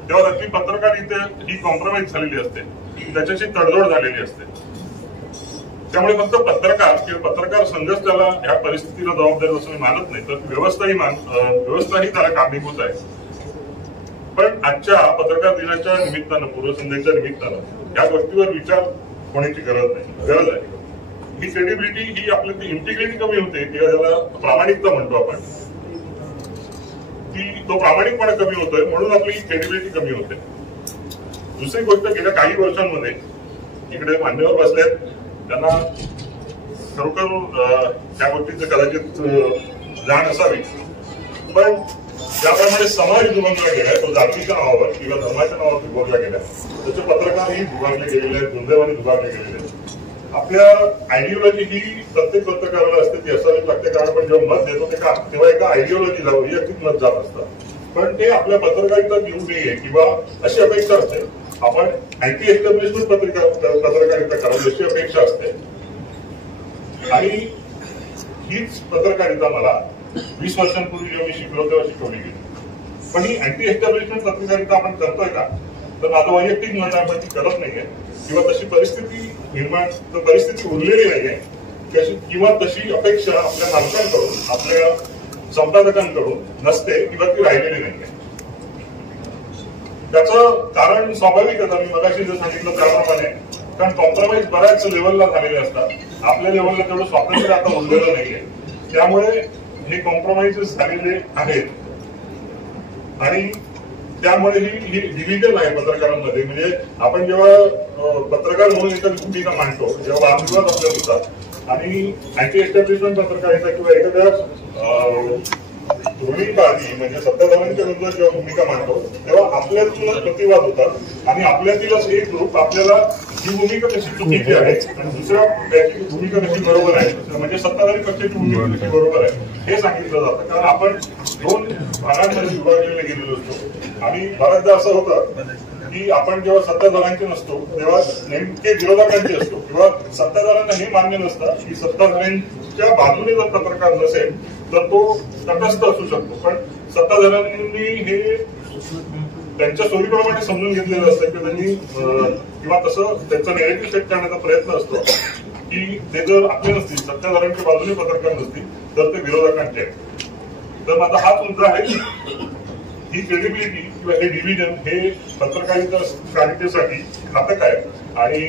तेव्हा त्याची पत्रकारिता ही कॉम्प्रोमाइज झालेली असते, त्याच्याशी तडजोड झालेली असते. त्यामुळे फक्त पत्रकार किंवा पत्रकार संघच त्याला ह्या परिस्थितीला जबाबदार असं मी मानत नाही, तर व्यवस्थाही त्याला कारणीभूत आहे. पण आजच्या पत्रकार दिनाच्या निमित्तानं, पूर्वसंध्येच्या निमित्तानं या गोष्टीवर विचार होण्याची गरज आहे. ही क्रेडिबिलिटी ही आपली इंटिग्रिटी कमी होते किंवा ज्याला प्रामाणिकता म्हणतो आपण, की तो प्रामाणिकपणा कमी होतोय म्हणून आपली क्रेडिबिलिटी कमी होते. दुसरी गोष्ट, गेल्या काही वर्षांमध्ये इकडे मान्यवर बसल्यात, त्यांना खरोखर त्या गोष्टीचं कदाचित जाण असावी. पण ज्याप्रमाणे समाज दुभंगला गेलाय, तो जातीच्या नावावर किंवा धर्माच्या नावावर दुभंगला गेलाय, त्याचे पत्रकारही दुभागले गेलेले आहेत, दुर्दैवाने दुभागले गेलेले आहेत. आपल्या आयडिओलॉजी ही प्रत्येक पत्रकाराला असते, ती असावी लागते. कारण आपण जेव्हा मत देतो तेव्हा एका आयडिओलॉजीला वैयक्तिक मत जात असतं, पण ते आपल्या पत्रकारिता घेऊ नये किंवा अशी अपेक्षा असते. आपण अँटी एस्टॅब्लिशमेंट पत्रकारिता करावी अशी अपेक्षा असते. आणि हीच पत्रकारिता मला 20 वर्षांपूर्वी जेव्हा मी शिकलो तेव्हा शिकवली गेली. पण ही अँटी एस्टॅब्लिशमेंट पत्रकारिता आपण करतोय का, तर आता वैयक्तिक मत आपण ती करत नाहीये किंवा तशी परिस्थिती उरलेली नाहीये किंवा तशी अपेक्षा आपल्या मालकांकडून, आपल्या संपादकांकडून नसते किंवा ती राहिलेली नाहीये. त्याचं कारण स्वाभाविक आता मी मगाशी जर सांगितलं त्याप्रमाणे, कारण कॉम्प्रोमाइज बऱ्याच लेवलला झालेले असतात. आपल्या लेवलला तेवढं स्वातंत्र्य आता उरलेलं नाहीये, त्यामुळे हे कॉम्प्रोमाइजेस झालेले आहेत. आणि त्यामुळे ही डिव्हिजन आहे पत्रकारांमध्ये. म्हणजे आपण जेव्हा पत्रकार म्हणून एखादी भूमिका मांडतो, जेव्हा वादविवाद आपल्याला होतात आणि अँटी एस्टॅब्लिशमेंट पत्रकारिता किंवा एखाद्या धोरणीबाजी म्हणजे सत्ताधाऱ्यांच्या विरुद्ध जेव्हा भूमिका मांडतो तेव्हा आपल्यातूनच प्रतिवाद होतात आणि आपल्यातीलच एक ग्रुप आपल्याला ही भूमिका कशी चुकीची आहे आणि दुसऱ्या त्याची भूमिका कशी बरोबर आहे, म्हणजे सत्ताधारी पक्षाची भूमिका कशी बरोबर आहे हे सांगितलं जातं. कारण आपण 2 भागांमध्ये विभागलेले गेलेलो असतो आणि बऱ्याचदा असं होतं की आपण जेव्हा सत्ताधाऱ्यांचे नसतो तेव्हा नेमके विरोधकांचे असतो किंवा सत्ताधाऱ्यांना हे मान्य नसतं की सत्ताधाऱ्यांच्या बाजूने जर पत्रकार नसेल तर तो तटस्थ असू शकतो. पण सत्ताधाऱ्यांनी हे त्यांच्या सोयीप्रमाणे समजून घेतलेलं असतं की त्यांनी किंवा तसं त्यांचा नेगेटिव्ह सेट करण्याचा प्रयत्न असतो की ते जर आपले नसतील, सत्ताधाऱ्यांच्या बाजूने पत्रकार नसतील तर ते विरोधकांचे आहेत. तर माझा हाच मुद्दा आहे की ही क्रेडिबिलिटी किंवा हे डिव्हिजन हे पत्रकारितेसाठी घातक आहे आणि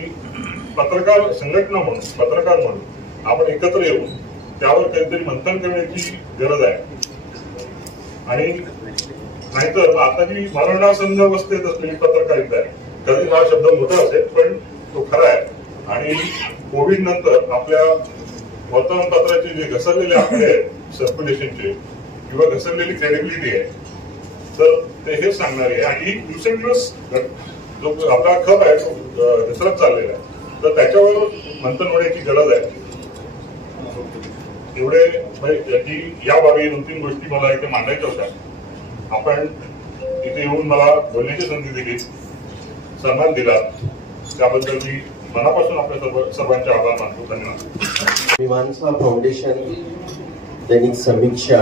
पत्रकार संघटना म्हणून, पत्रकार म्हणून आपण एकत्र येऊन त्यावर काहीतरी मंथन करण्याची गरज आहे. आणि नाहीतर आता जी मरणासन्न अवस्थेत असलेली पत्रकारिता आहे, कधी हा शब्द मोठा असेल पण तो खरा आहे. आणि कोविड नंतर आपल्या वर्तमानपत्राचे जे घसरलेले आकडे आहेत सर्क्युलेशनचे किंवा घसरलेली क्रेडिबिलिटी आहे, तर ते हेच सांगणार आहे. आणि दिवसेंदिवस जो आपला खप आहे तो घसरत चाललेला आहे, तर त्याच्यावर मंथन होण्याची गरज आहे. एवढे की या बाबी 2-3 गोष्टी मला इथे मांडायच्या होत्या. आपण इथे येऊन मला बोलण्याची संधी दिली, सन्मान दिला, त्याबद्दल मी मनापासून आपल्या सर्वांचे आभार मानतो. धन्यवाद. मीमांसा फाउंडेशन, दैनिक समीक्षा,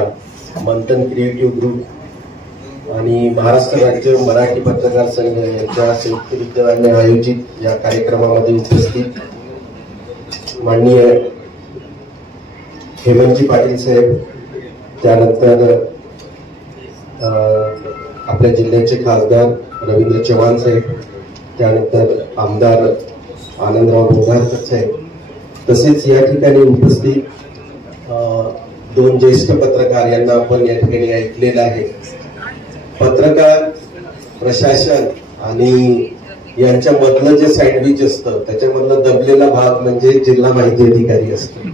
मंथन क्रिएटिव्ह ग्रुप आणि महाराष्ट्र राज्य मराठी पत्रकार संघ यांच्या संयुक्त विद्यमाने आयोजित या कार्यक्रमामध्ये उपस्थित माननीय हेमंतजी पाटील साहेब, त्यानंतर आपल्या जिल्ह्याचे खासदार रवींद्र चव्हाण साहेब, त्यानंतर आमदार आनंदराव बोधारकर साहेब, तसेच या ठिकाणी उपस्थित दोन ज्येष्ठ पत्रकार यांना आपण या ठिकाणी ऐकलेलं आहे. पत्रकार, प्रशासन आणि यांच्यामधलं जे सँडविच असतं त्याच्यामधला दबलेला भाग म्हणजे जिल्हा माहिती अधिकारी असतो.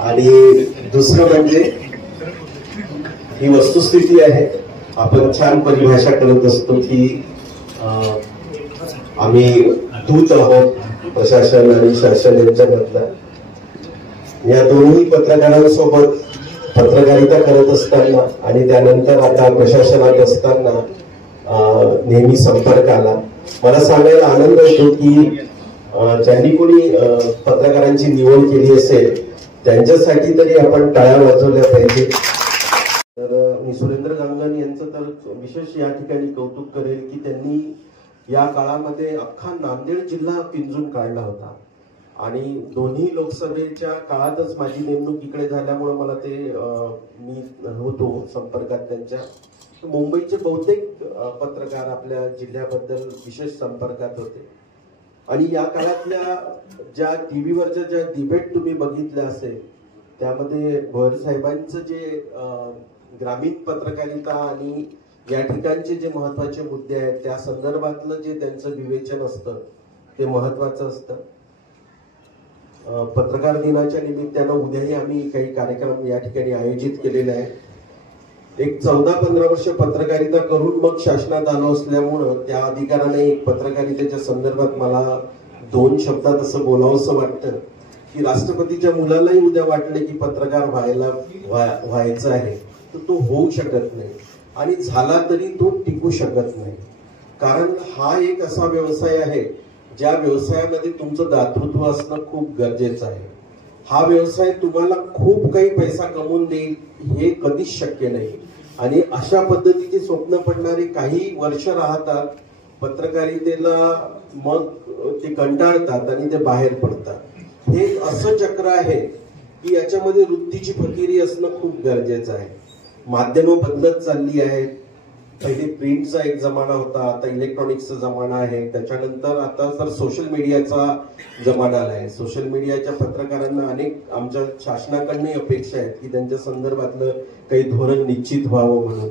आणि दुसरं म्हणजे ही वस्तुस्थिती आहे. आपण छान परिभाषा करत असतो की आम्ही दूत आहोत प्रशासन आणि शासन यांच्यामधला. या दोन्ही पत्रकारांसोबत पत्रकारिता करत असताना आणि त्यानंतर आता प्रशासनात असताना नेहमी संपर्क आला. मला सांगायला आनंद होतो की ज्यांनी कोणी पत्रकारांची निवड केली असेल त्यांच्यासाठी तरी आपण टाळ्या वाजवल्या पाहिजे. तर मी सुरेंद्र गांगण यांचं तर विशेष या ठिकाणी कौतुक करेल की त्यांनी या काळामध्ये अख्खा नांदेड जिल्हा पिंजून काढला होता. आणि दोन्ही लोकसभेच्या काळातच माझी नेमणूक इकडे झाल्यामुळे मला ते मी होतो संपर्कात त्यांच्या. मुंबईचे बहुतेक पत्रकार आपल्या जिल्ह्याबद्दल विशेष संपर्कात होते. आणि या काळातल्या ज्या टीव्हीवरच्या ज्या डिबेट तुम्ही बघितल्या असेल त्यामध्ये भोयर साहेबांचं जे ग्रामीण पत्रकारिता आणि या ठिकाणचे जे महत्वाचे मुद्दे आहेत त्या संदर्भातलं जे त्यांचं विवेचन असतं ते महत्वाचं असतं. पत्रकार दिनाच्या निमित्तानं उद्याही आम्ही काही कार्यक्रम या ठिकाणी आयोजित केलेले आहेत. एक 14-15 वर्ष पत्रकारिता करून मग शासनात आलो असल्यामुळं त्या अधिकाराने एक पत्रकारितेच्या संदर्भात मला 2 शब्दात असं बोलावंसं वाटतं की राष्ट्रपतीच्या मुलालाही उद्या वाटलं की पत्रकार व्हायचं आहे तर तो होऊ शकत नाही आणि झाला तरी तो टिकू शकत नाही. कारण हा एक असा व्यवसाय आहे ज्या व्यवसायामध्ये तुमचं दातृत्व असणं खूप गरजेचं आहे. हा व्यवसाय तुम्हाला खूप काही पैसा कमवून देईल हे कधीच शक्य नाही. आणि अशा पद्धतीचे स्वप्न पडणारे काही वर्ष राहतात पत्रकारितेला, मग ते कंटाळतात आणि ते बाहेर पडतात. हे असं चक्र आहे की याच्यामध्ये वृत्तीची फकीरी असणं खूप गरजेचं आहे. माध्यमं बदलत चालली आहेत. पहिले प्रिंटचा एक जमाना होता, आता इलेक्ट्रॉनिक्सचा जमाना आहे, त्याच्यानंतर आता तर सोशल मीडियाचा जमाना आहे. सोशल मीडियाच्या पत्रकारांना अनेक आमच्या शासनाकडून अपेक्षा आहेत की त्यांच्या संदर्भातलं काही धोरण निश्चित व्हावं म्हणून.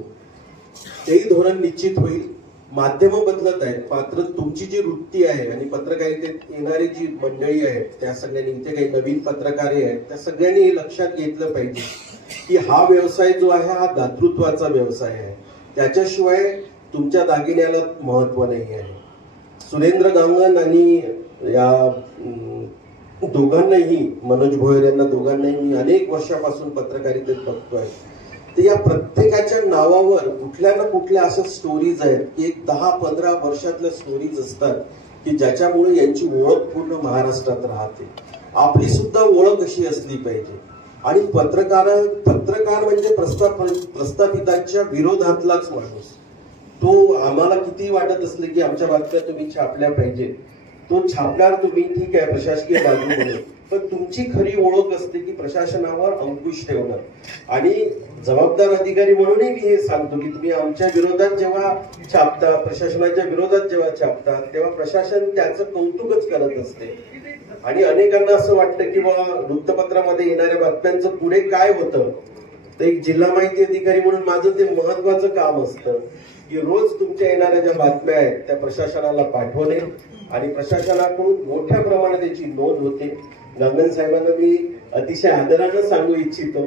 तेही धोरण निश्चित होईल. माध्यमं बदलत आहेत, मात्र तुमची जी वृत्ती आहे आणि पत्रकारितेत येणारी जी मंडळी आहेत त्या सगळ्यांनी, इथे काही नवीन पत्रकारे आहेत त्या सगळ्यांनी हे लक्षात घेतलं पाहिजे की हा व्यवसाय जो आहे हा दातृत्वाचा व्यवसाय आहे. त्याच्याशिवाय तुमच्या दागिन्याला महत्व नाही आहे. सुरेंद्र गांगण आणि या दोघांनाही, मनोज भोयर यांना दोघांनाही मी अनेक वर्षापासून पत्रकारितेत बघतोय. तर या प्रत्येकाच्या नावावर कुठल्या ना कुठल्या अशा स्टोरीज आहेत की एक 10-15 वर्षातल्या स्टोरीज असतात की ज्याच्यामुळे यांची ओळख पूर्ण महाराष्ट्रात राहते. आपली सुद्धा ओळख अशी असली पाहिजे. आणि पत्रकार म्हणजे प्रस्थापितांच्या विरोधातलाच माणूस. तो आम्हाला किती वाटत असले की आमच्या बातम्या तुम्ही छापल्या पाहिजे, तो छापणार तुम्ही, ठीक आहे, प्रशासकीय बाजू म्हणून, पण तुमची खरी ओळख असते की प्रशासनावर अंकुश ठेवणं. आणि जबाबदार अधिकारी म्हणूनही मी हे सांगतो की तुम्ही आमच्या विरोधात जेव्हा छापता, प्रशासनाच्या विरोधात जेव्हा छापता तेव्हा प्रशासन त्याचं कौतुकच करत असते. आणि अनेकांना असं वाटतं की बाबा वृत्तपत्रामध्ये येणाऱ्या बातम्यांचं पुढे काय होतं. तर एक जिल्हा माहिती अधिकारी म्हणून माझं ते महत्वाचं काम असतं की रोज तुमच्या येणाऱ्या ज्या बातम्या आहेत त्या प्रशासनाला पाठवणे आणि प्रशासनाकडून मोठ्या प्रमाणात त्याची नोंद होते. गांगण साहेबांना मी अतिशय आदरानं सांगू इच्छितो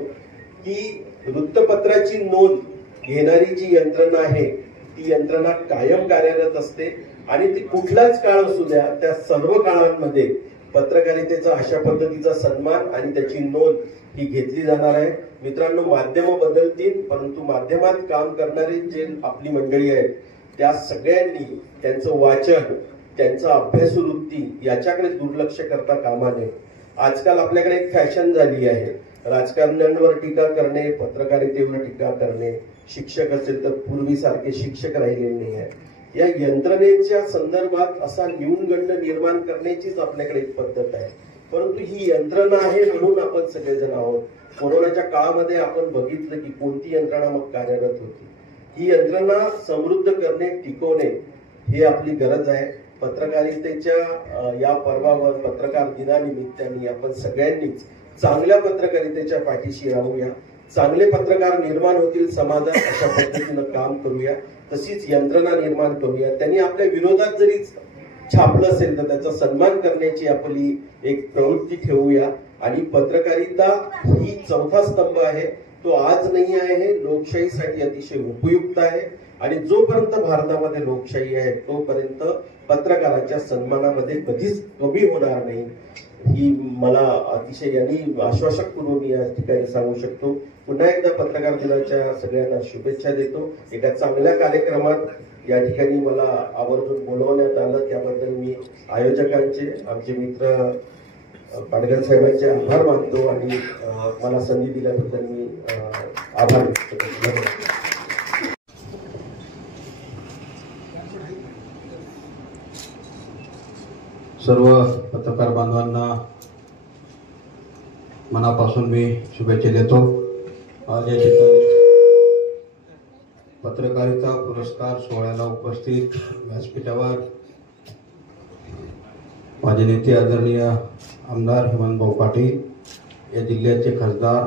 की वृत्तपत्राची नोंद घेणारी जी यंत्रणा आहे ती यंत्रणा कायम कार्यरत असते आणि ती कुठलाच काळ असू द्या त्या सर्व काळांमध्ये पत्रकारितेचा अशा पद्धतीचा सन्मान आणि त्याची नोंद ही घेतली जाणार आहे. मित्रांनो, माध्यमं बदलतील, परंतु माध्यमात काम करणारी जे आपली मंडळी आहेत त्या सगळ्यांनी त्यांचं वाचन, त्यांचं अभ्यासवृत्ती याच्याकडे दुर्लक्ष करता कामा नये. आजकाल आपल्याकडे एक फॅशन झाली आहे, राजकारण्यांवर टीका करणे, पत्रकारितेवर टीका करणे. शिक्षक असेल तर पूर्वीसारखे शिक्षक राहिलेले नाही आहे. या यंत्रणेच्या संदर्भात असा न्यूनगंड निर्माण करण्याचीच आपल्याकडे एक पद्धत आहे. परंतु ही यंत्रणा आहे म्हणून आपण सगळेजण आहोत. कोरोनाच्या काळामध्ये आपण बघितलं की कोणती यंत्रणा मग कार्यरत होती. ही यंत्रणा समृद्ध करणे, टिकवणे ही आपली गरज आहे. पत्रकारितेच्या या पर्वावर, पत्रकार दिनानिमित्ताने आपण सगळ्यांनीच चांगल्या पत्रकारितेच्या पाठीशी राहूया. चांगले पत्रकार निर्माण होतील समाजात, अशा पद्धतीनं काम करूया. तशीच यंत्रणा निर्माण करूया. त्यांनी आपल्या विरोधात जरी छापलं असेल तर त्याचा सन्मान करण्याची आपली एक प्रवृत्ती ठेवूया. आणि पत्रकारिता ही चौथा स्तंभ आहे, तो आज नाही आहे, लोकशाहीसाठी अतिशय उपयुक्त आहे. आणि जोपर्यंत भारतामध्ये लोकशाही आहे तोपर्यंत पत्रकाराच्या सन्मानामध्ये कधीच कमी होणार नाही, ही मला अतिशय यांनी आश्वासक करून मी या ठिकाणी सांगू शकतो. पुन्हा एकदा पत्रकार दिनाच्या सगळ्यांना शुभेच्छा देतो. एका चांगल्या कार्यक्रमात या ठिकाणी मला आवर्जून बोलवण्यात आलं, त्याबद्दल मी आयोजकांचे, आमचे मित्र पाडगल साहेबांचे आभार मानतो आणि मला संधी दिल्याबद्दल मी आभार व्यक्त करतो. सर्व पत्रकार बांधवांना मनापासून मी शुभेच्छा देतो. आज या ठिकाणी पत्रकारिता पुरस्कार सोहळ्याला उपस्थित व्यासपीठावर माझे नेते आदरणीय आमदार हेमंतभाऊ पाटील, या जिल्ह्याचे खासदार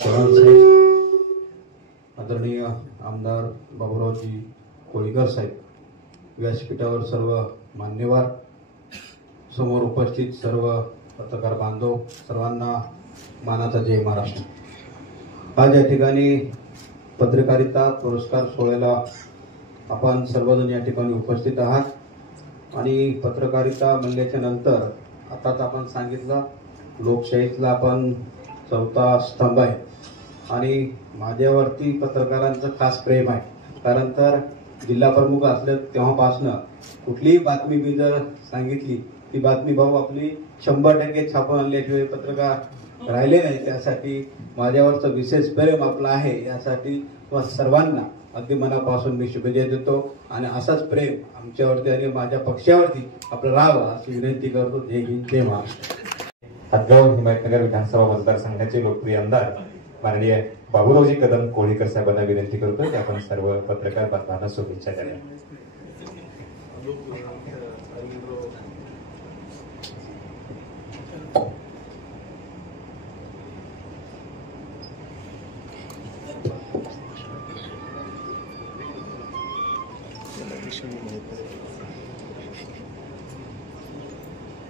चव्हाण साहेब, आदरणीय आमदार बाबुरावजी कोळीकर साहेब, व्यासपीठावर सर्व मान्यवर, समोर उपस्थित सर्व पत्रकार बांधव, सर्वांना मानाचा जय महाराष्ट्र. आज या ठिकाणी पत्रकारिता पुरस्कार सोहळ्याला आपण सर्वजण या ठिकाणी उपस्थित आहात. आणि पत्रकारिता म्हणल्याच्या नंतर आताच आपण सांगितलं, लोकशाहीतला आपण चौथा स्तंभ आहे. आणि माझ्यावरती पत्रकारांचं खास प्रेम आहे, कारण तर जिल्हा प्रमुख असलं तेव्हापासनं कुठलीही बातमी मी जर सांगितली ती बातमी भाऊ आपली 100% छापून आणल्याशिवाय पत्रकार राहिले नाही. त्यासाठी माझ्यावरचं विशेष प्रेम आपलं आहे. यासाठी सर्वांना अगदी मनापासून मी शुभेच्छा देतो आणि असाच प्रेम आमच्यावरती आणि माझ्या पक्षावरती आपलं राहावं अशी विनंती करतो. जय हिंद, जय महाराष्ट्र. हदगाव हिमायतनगर विधानसभा मतदारसंघाचे लोकप्रिय आमदार माननीय बाबुरावजी कदम कोळीकर साहेबांना विनंती करतो की आपण सर्व पत्रकार बांधवांना शुभेच्छा द्याव्या.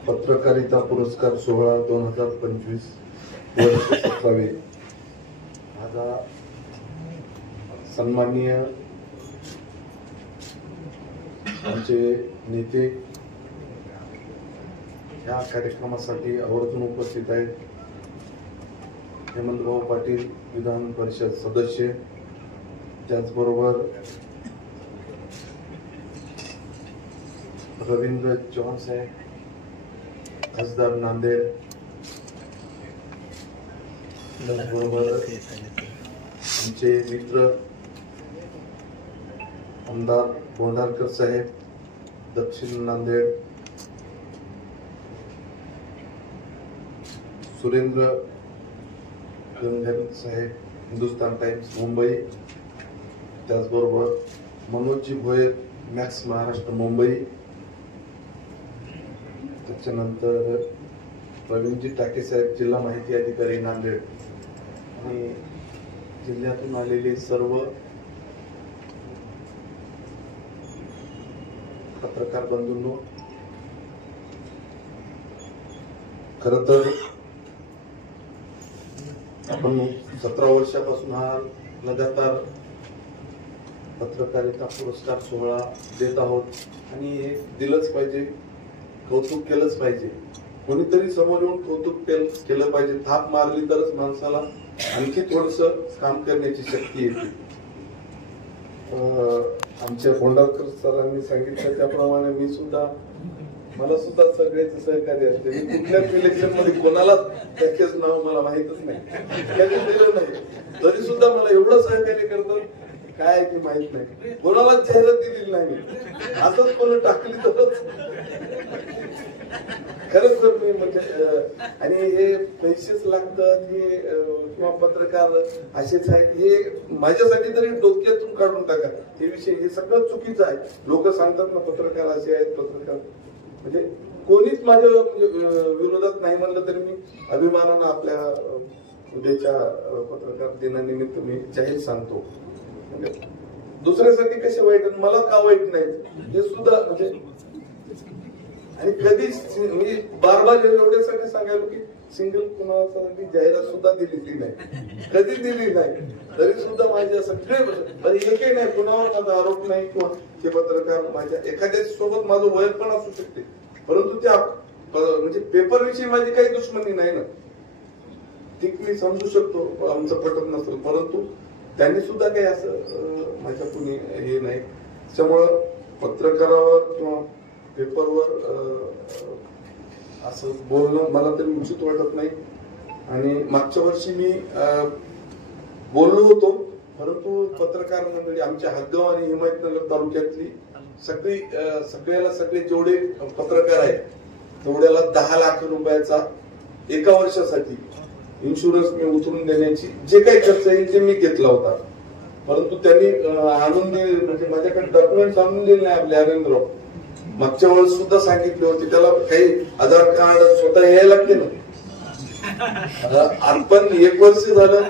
पत्रकारिता पुरस्कार सोहळा 2025 वर्ष 17वे. आज सन्माननीय आमचे नेते या कार्यक्रमासाठी आवर्जून उपस्थित आहेत. हेमंतभाऊ पाटील विधान परिषद सदस्य, त्याचबरोबर रवींद्र चव्हाण साहेब खासदार नांदेड, त्याचबरोबर आमचे मित्र आमदार बोंडारकर साहेब दक्षिण नांदेड, सुरेंद्र गंगन साहेब हिंदुस्तान टाइम्स मुंबई, त्याचबरोबर मनोजी भोयर मॅक्स महाराष्ट्र मुंबई, त्याच्यानंतर प्रवीणजी टाके साहेब जिल्हा माहिती अधिकारी नांदेड. आणि जिल्ह्यातून आलेले सर्व पत्रकार बंधूंनो, खर तर आपण 17 वर्षापासून हा लगातार पत्रकारिता पुरस्कार सोहळा देत आहोत आणि हे दिलंच पाहिजे, कौतुक केलंच पाहिजे. कोणीतरी समोर येऊन कौतुक केलं पाहिजे. थाप मारली तरच माणसाला आणखी थोडस काम करण्याची शक्ती येते. आमच्या कोंडाळकर सरांनी सांगितलं त्याप्रमाणे मला सुद्धा सगळ्याचे सहकार्य असते. मी कुठल्याच इलेक्शन मध्ये कोणालाच त्याचेच नाव मला माहितच नाही, त्याचे दिलं नाही, तरी सुद्धा मला एवढं सहकार्य करतात काय की माहित नाही. कोणालाच जाहिरात दिलेली नाही, असंच कोणी टाकली तरच. खरंच तर मी म्हणजे आणि हे पैसेच लागतात हे किंवा पत्रकार असेच आहेत हे माझ्यासाठी तरी डोक्यातून काढून टाका. हे विषय हे सगळं चुकीचं आहे. लोक सांगतात ना पत्रकार असे आहेत, पत्रकार म्हणजे कोणीच माझ्या विरोधात नाही म्हणलं तरी मी अभिमानानं आपल्या उद्याच्या पत्रकार दिनानिमित्त मी जाहीर सांगतो. म्हणजे दुसऱ्यासाठी कसे वाईट मला का वाईट नाही हे सुद्धा म्हणजे आणि कधीच मी बार एवढ्यासाठी सांगायलो की सिंगल कुणासाठी जाहिरात सुद्धा दिलेली नाही, कधी दिली नाही, तरी सुद्धा माझ्या सगळे एकही नाही कुणावर माझा आरोप नाही किंवा ते पत्रकार माझ्या एखाद्या सोबत माझं वैर पण असू शकते, परंतु त्या म्हणजे पेपर विषयी माझी काही दुश्मनी नाही ना. ठीक मी समजू शकतो आमचं पटत नसेल, परंतु त्यांनी सुद्धा काही असं माझ्या कुणी हे नाही. त्यामुळं पत्रकारावर किंवा पेपरवर असं बोलणं मला तरी उचित वाटत नाही. आणि मागच्या वर्षी मी बोललो होतो, परंतु पत्रकार मंडळी आमच्या हदगाव आणि हिमायतनगर तालुक्यातली सगळे जेवढे पत्रकार आहेत तेवढ्याला 10 लाख रुपयाचा एका वर्षासाठी इन्शुरन्स मी उतरून देण्याची जे काही खर्च येईल ते मी घेतला होता. परंतु त्यांनी आणून म्हणजे माझ्याकडे डॉक्युमेंट आणून दिले नाही. आपले अरविंदराव मागच्या वेळेस सुद्धा सांगितले होते त्याला काही आधार कार्ड स्वतः यायला लागते ना. आपण 1 वर्ष झालं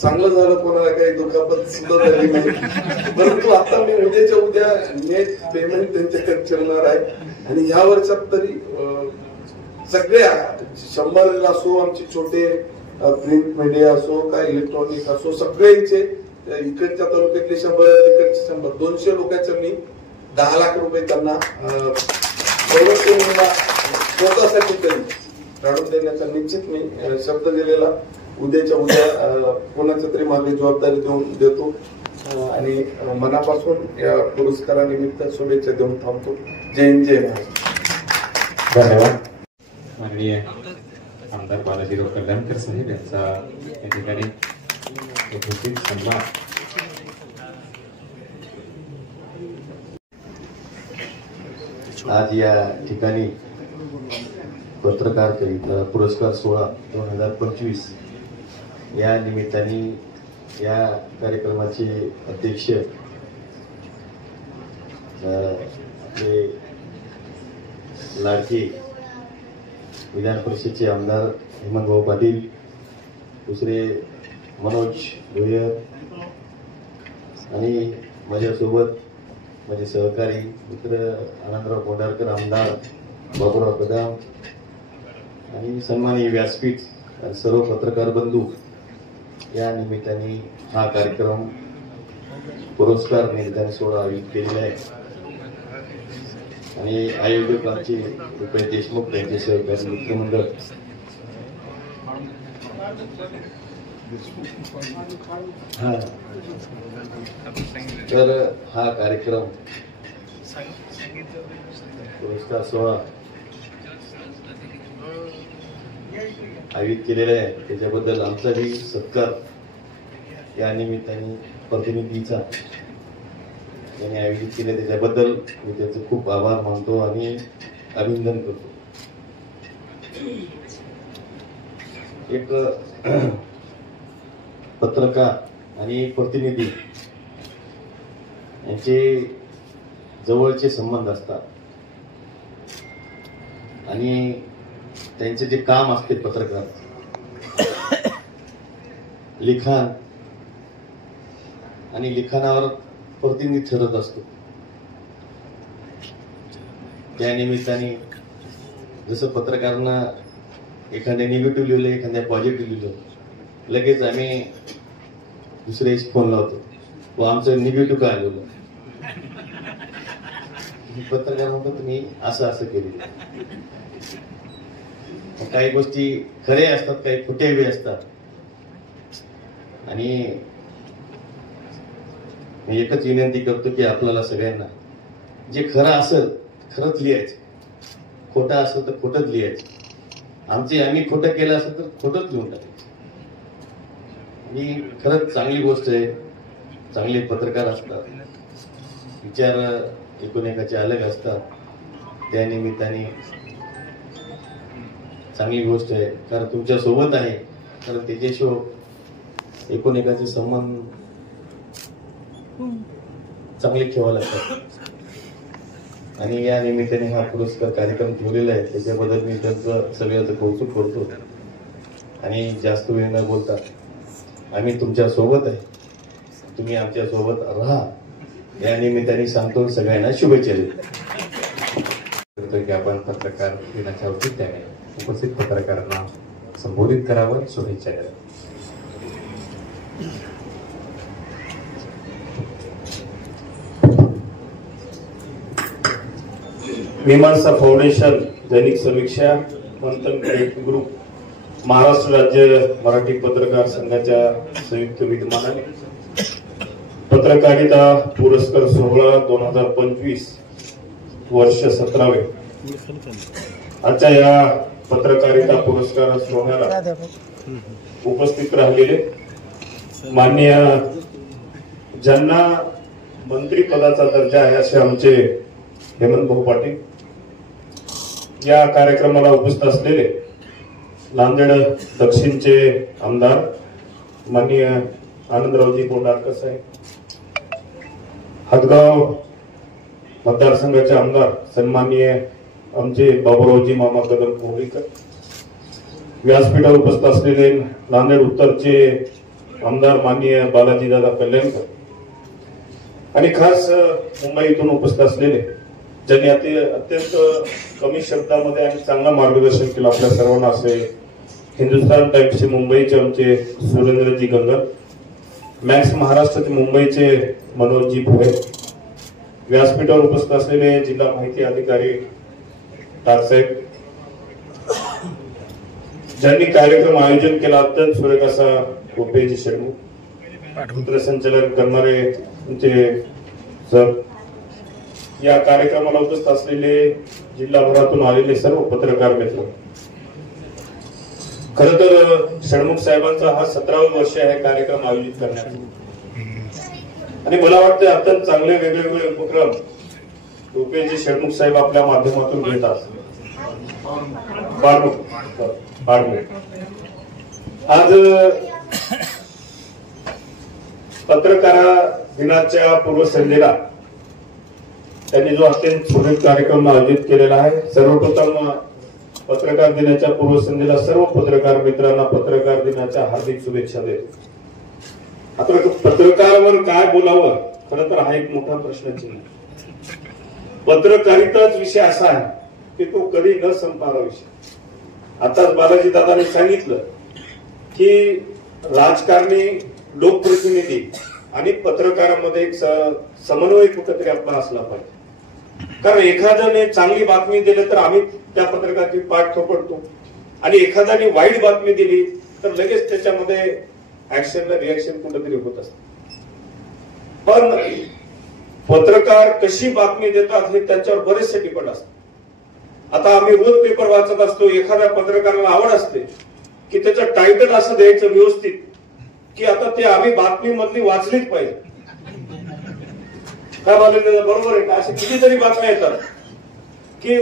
चांगलं झालं, कोणाला काही दुखापत सुद्धा झाली नाही. परंतु आता मी उद्याच्या उद्या नेट पेमेंट त्यांच्याकडे करणार आहे. आणि ह्या वर्षात तरी सगळ्या 100 असो आमचे छोटे प्रिंट मीडिया असो काय इलेक्ट्रॉनिक असो सगळ्यांचे इकडच्या तालुक्यातले 100 तिकडचे 100 200 लोकांचं मी 10 लाख रुपये त्यांना स्वतःसाठी तरी काढून देण्याचा निश्चित मी शब्द दिलेला. उद्याच्या उद्या कोणाच्या तरी मागे जबाबदारी देतो आणि मनापासून या पुरस्कारानिमित्त शुभेच्छा देऊन थांबतो. जय हिंद जय महाराष्ट्र. धन्यवाद. माननीय आमदार बालाजीराव कल्याणकर साहेब यांचा या ठिकाणी उपस्थित सन्मान. आज या ठिकाणी पत्रकार पुरस्कार सोहळा 2025 या निमित्ताने या कार्यक्रमाचे अध्यक्ष आपले लाडके विधान परिषदेचे आमदार हेमंतभाऊ पाटील, दुसरे मनोज भोयर आणि माझ्यासोबत माझे सहकारी मित्र आनंदराव कोंडाळकर, आमदार बाबूराव कदम आणि सन्माननीय व्यासपीठ आणि सर्व पत्रकार बंधू, या निमित्ताने हा कार्यक्रम पुरस्कार निमित्ताने सोहळा आयोजित केलेला आहे. आणि आयोजक आमचे रुपेश देशमुख यांचे सहकारी मित्रमंडळ. तर हा कार्यक्रम पुरस्कार सोहळा आयोजित केलेला आहे, त्याच्याबद्दल आमचाही सत्कार या निमित्ताने प्रतिनिधीचा यांनी आयोजित केले त्याच्याबद्दल मी त्याचे खूप आभार मानतो आणि अभिनंदन करतो. एक पत्रकार आणि एक प्रतिनिधी यांचे जवळचे संबंध असतात आणि त्यांचे जे काम असते पत्रकार लिखाण आणि लिखाणावर प्रतिनिधी ठरत असतो. त्या निमित्ताने जसं पत्रकारांना एखाद्या निगेटिव्ह लिहिलं एखाद्या पॉझिटिव्ह लिहिलं लगेच आम्ही दुसऱ्याशी फोन लावतो, व आमचं निगेटिव्ह काय लिहिलं. ही पत्रकार म्हणतो तुम्ही असं असं केलेलं. काही गोष्टी खरे असतात, काही खोटे असतात. आणि मी एकच विनंती करतो की आपल्याला सगळ्यांना जे खरं असेल खरंच लिहायचं, खोटं असेल तर खोटंच लिहायचं. आम्ही खोटं केलं असेल तर खोटंच लिहून टाकायचं. ही खरंच चांगली गोष्ट आहे. चांगले पत्रकार असतात, विचार एकोणएकाचे अलग असतात. त्या निमित्ताने चांगली गोष्ट आहे, कारण तुमच्या सोबत आहे. कारण त्याच्याशिवाय एकोणएकाचे संबंध चांगले ठेवावे लागतात. आणि या निमित्ताने हा पुरस्कार कार्यक्रम ठेवलेला आहे, त्याच्याबद्दल मी त्यांचं सगळ्यांचं कौतुक करतो. आणि जास्त वेळ न बोलता आम्ही तुमच्या सोबत आहे, तुम्ही आमच्या सोबत राहा या निमित्ताने सांगतो. सगळ्यांना शुभेच्छा देतो की आपण पत्रकार दिनाच्या औचित्याने उपस्थित पत्रकारांना संबोधित करावं, शुभेच्छा द्याव्या. मीमांसा फाउंडेशन, दैनिक समीक्षा, मंथन क्रिएटिव्ह ग्रुप, महाराष्ट्र राज्य मराठी पत्रकार संघाच्या संयुक्त विद्यमानाने पत्रकारिता पुरस्कार सोहळा 2025 वर्ष 17वे आजच्या या पत्रकारिता पुरस्कार सोहळ्याला उपस्थित राहिलेले माननीय ज्यांना मंत्रिपदाचा दर्जा आहे असे आमचे हेमंत भाऊ पाटील, या कार्यक्रमाला उपस्थित असलेले नांदेड दक्षिणचे आमदार माननीय आनंदरावजी बोंडारकर साहेब, हदगाव मतदारसंघाचे आमदार सन्माननीय आमचे बाबूरावजी मामा कदम कोहलीकर, व्यासपीठावर उपस्थित असलेले नांदेड उत्तरचे आमदार माननीय बालाजी दादा कल्याणकर, आणि खास मुंबईतून उपस्थित असलेले ज्यांनी अत्यंत कमी शब्दामध्ये आणि चांगलं मार्गदर्शन केलं आपल्या सर्वांना, असे हिंदुस्थान टाइम्सचे मुंबईचे आमचे सुरेंद्रजी गंगल, मॅक्स महाराष्ट्राचे मुंबईचे मनोजजी भोये, व्यासपीठावर उपस्थित असलेले जिल्हा माहिती अधिकारी टाकसाहेब, ज्यांनी कार्यक्रम आयोजन केला अत्यंत सुरेख असा गोपेजी षडमुख, सूत्रसंचालन करणारे आमचे सर, या कार्यक्रमाला उपस्थित असलेले जिल्हाभरातून आलेले सर्व पत्रकार मित्र. खर तर षडमुख साहेबांचा हा 17वा वर्ष आहे कार्यक्रम आयोजित करण्याचा, आणि मला वाटतं अत्यंत चांगले वेगवेगळे उपक्रम गोपेजी षडमुख साहेब आपल्या माध्यमातून घेतात. आज पत्रकार दिनाच्या पूर्वसंध्येला त्यांनी जो अत्यंत सुरेख कार्यक्रम आयोजित केलेला आहे, सर्वप्रथम पत्रकार दिनाच्या पूर्वसंध्येला सर्व पत्रकार मित्रांना पत्रकार दिनाच्या हार्दिक शुभेच्छा देतो. आता पत्रकारावर काय बोलावं, खरं तर हा एक मोठा प्रश्नचिन्ह. पत्रकारिताच विषय असा आहे की तो कधी न संपणारा विषय. आताच बालाजी दादांनी सांगितलं की राजकारणी, लोकप्रतिनिधी आणि पत्रकारांमध्ये एक समन्वय कुठेतरी आपला असला पाहिजे. कारण एखाद्याने चांगली बातमी दिली तर आम्ही त्या पत्रकाराची पाठ थोपडतो, आणि एखाद्याने वाईट बातमी दिली तर लगेच त्याच्यामध्ये ऍक्शनला रिॲक्शन कुठेतरी होत असते. पण पत्रकार कशी बातमी देतात हे त्यांच्यावर बरेचसे डिपेंड असतात. आता आम्ही रोज पेपर वाचत असतो, एखाद्या पत्रकाराला आवड असते की त्याचं टायटल असं द्यायचं व्यवस्थित की आता ते आम्ही बातमीमधली वाचलीच पाहिजे. काय बरोबर आहे का? असे कितीतरी बातम्या येतात की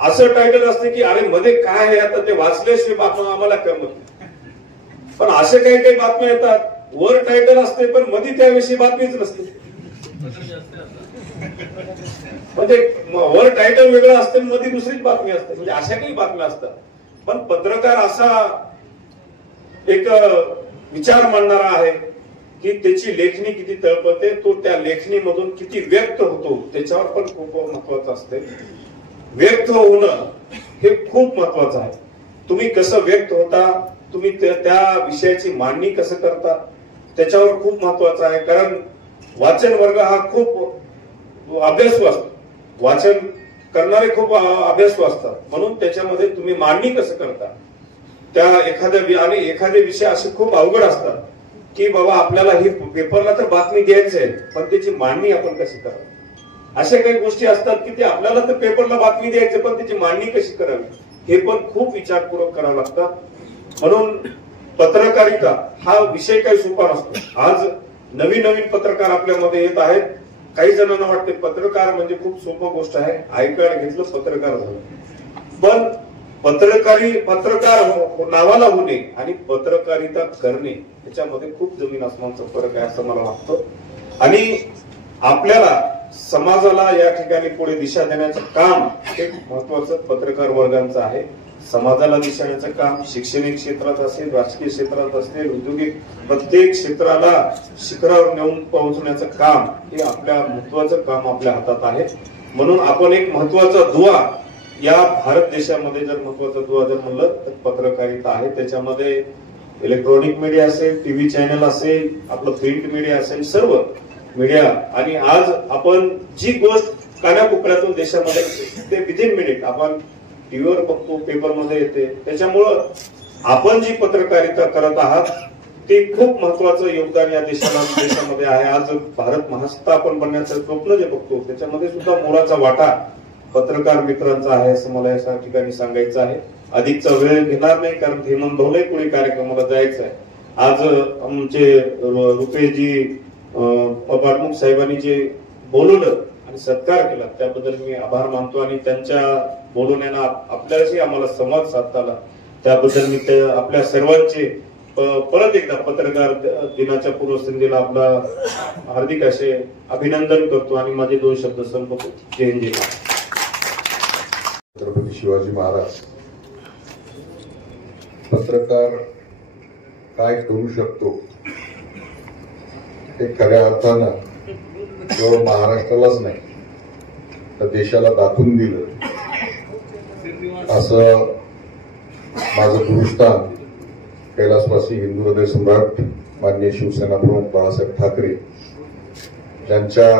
असं टायटल असते की अरे मध्ये काय आहे, आता ते वाचल्याशिवाय बातम्या आम्हाला करमत नाही. पण असे काही काही बातम्या येतात, वर टायटल असते पण मध्ये त्याविषयी बातमीच नसते. म्हणजे वर टायटल वेगळं असते, मध्ये दुसरीच बातमी असते. म्हणजे अशा काही बातम्या असतात. पण पत्रकार असा एक विचार मांडणारा आहे की त्याची लेखणी किती तळपते, तो त्या लेखणीमधून किती व्यक्त होतो त्याच्यावर पण खूप महत्वाचं असते. व्यक्त होणं हे खूप महत्वाचं आहे. तुम्ही कसं व्यक्त होता, तुम्ही त्या विषयाची मांडणी कसं करता त्याच्यावर खूप महत्वाचं आहे. कारण वाचन वर्ग हा खूप अभ्यासू असतो. वाचन करणारे खूप अभ्यासू असतात, म्हणून त्याच्यामध्ये तुम्ही मांडणी कसं करता त्या आणि एखादे विषय असे खूप अवघड असतात की बाबा आपल्याला ही पेपरला तर बातमी द्यायची आहे, पण त्याची मांडणी आपण कशी करावी. अशा काही गोष्टी असतात की ते आपल्याला तर पेपरला बातमी द्यायची, पण त्याची मांडणी कशी करावी हे पण खूप विचारपूर्वक करावं लागतं. म्हणून पत्रकारिता हा विषय काही सोपा नसतो. आज नवीन नवीन पत्रकार आपल्यामध्ये येत आहेत. काही जणांना वाटते पत्रकार म्हणजे खूप सोपं गोष्ट आहे, ऐकायला घेतलं पत्रकार झालं. पण पत्रकार नावाला होणे आणि पत्रकारिता करणे याच्यामध्ये खूप जमीन आसमानचा फरक आहे असं मला वाटतं. आणि आपल्याला समाजाला या ठिकाणी पुढे दिशा देण्याचं काम हे महत्वाचं पत्रकार वर्गांचं आहे. समाजाला दिशा देण्याचं काम शैक्षणिक क्षेत्रात असेल, राजकीय क्षेत्रात असेल, औद्योगिक प्रत्येक क्षेत्राला शिखरावर नेऊन पोहोचण्याचं काम हे आपल्या महत्वाचं काम आपल्या हातात आहे. म्हणून आपण एक महत्वाचा दुवा या भारत देशामध्ये जर महत्वाचा दुवा जर म्हणलं तर पत्रकारिता आहे. त्याच्यामध्ये इलेक्ट्रॉनिक मीडिया असेल, टीव्ही चॅनल असेल, आपलं प्रिंट मीडिया असेल, सर्व मीडिया. आणि आज आपण जी गोष्ट कानाकोपऱ्यातून देशामध्ये ते विदिन मिनिट आपण टीव्हीवर बघतो, पेपरमध्ये येते. त्याच्यामुळं आपण जी पत्रकारिता करत आहात ते खूप महत्वाचं योगदान या देशामध्ये आहे. आज भारत महासत्ता आपण बनण्याचं स्वप्न जे बघतो त्याच्यामध्ये सुद्धा मोलाचा वाटा पत्रकार मित्रांचा आहे असं मला या ठिकाणी सांगायचं आहे. अधिकचा वेळ घेणार नाही कारण हेमंत भाऊलाही पुढे कार्यक्रमाला जायचं आहे. आज आमचे रुपेशजी पाठमुख साहेबांनी जे बोलवलं आणि सत्कार केला त्याबद्दल मी आभार मानतो. आणि त्यांच्या बोलवण्यानं आपल्याशी आम्हाला संवाद साधता आला त्याबद्दल मी आपल्या सर्वांचे परत एकदा पत्रकार दिनाच्या पूर्वसंध्येला आपला हार्दिक असे अभिनंदन करतो आणि माझे 2 शब्द संपवतो. जय हिंद, जय महाराज. छत्रपती शिवाजी महाराज पत्रकार काय करू शकतो हे खऱ्या अर्थानं केवळ महाराष्ट्रालाच नाही तर देशाला दाखवून दिलं असं माझं गुरुस्थान कैलासवासी हिंदू हृदय सम्राट माननीय शिवसेना प्रमुख बाळासाहेब ठाकरे ज्यांच्या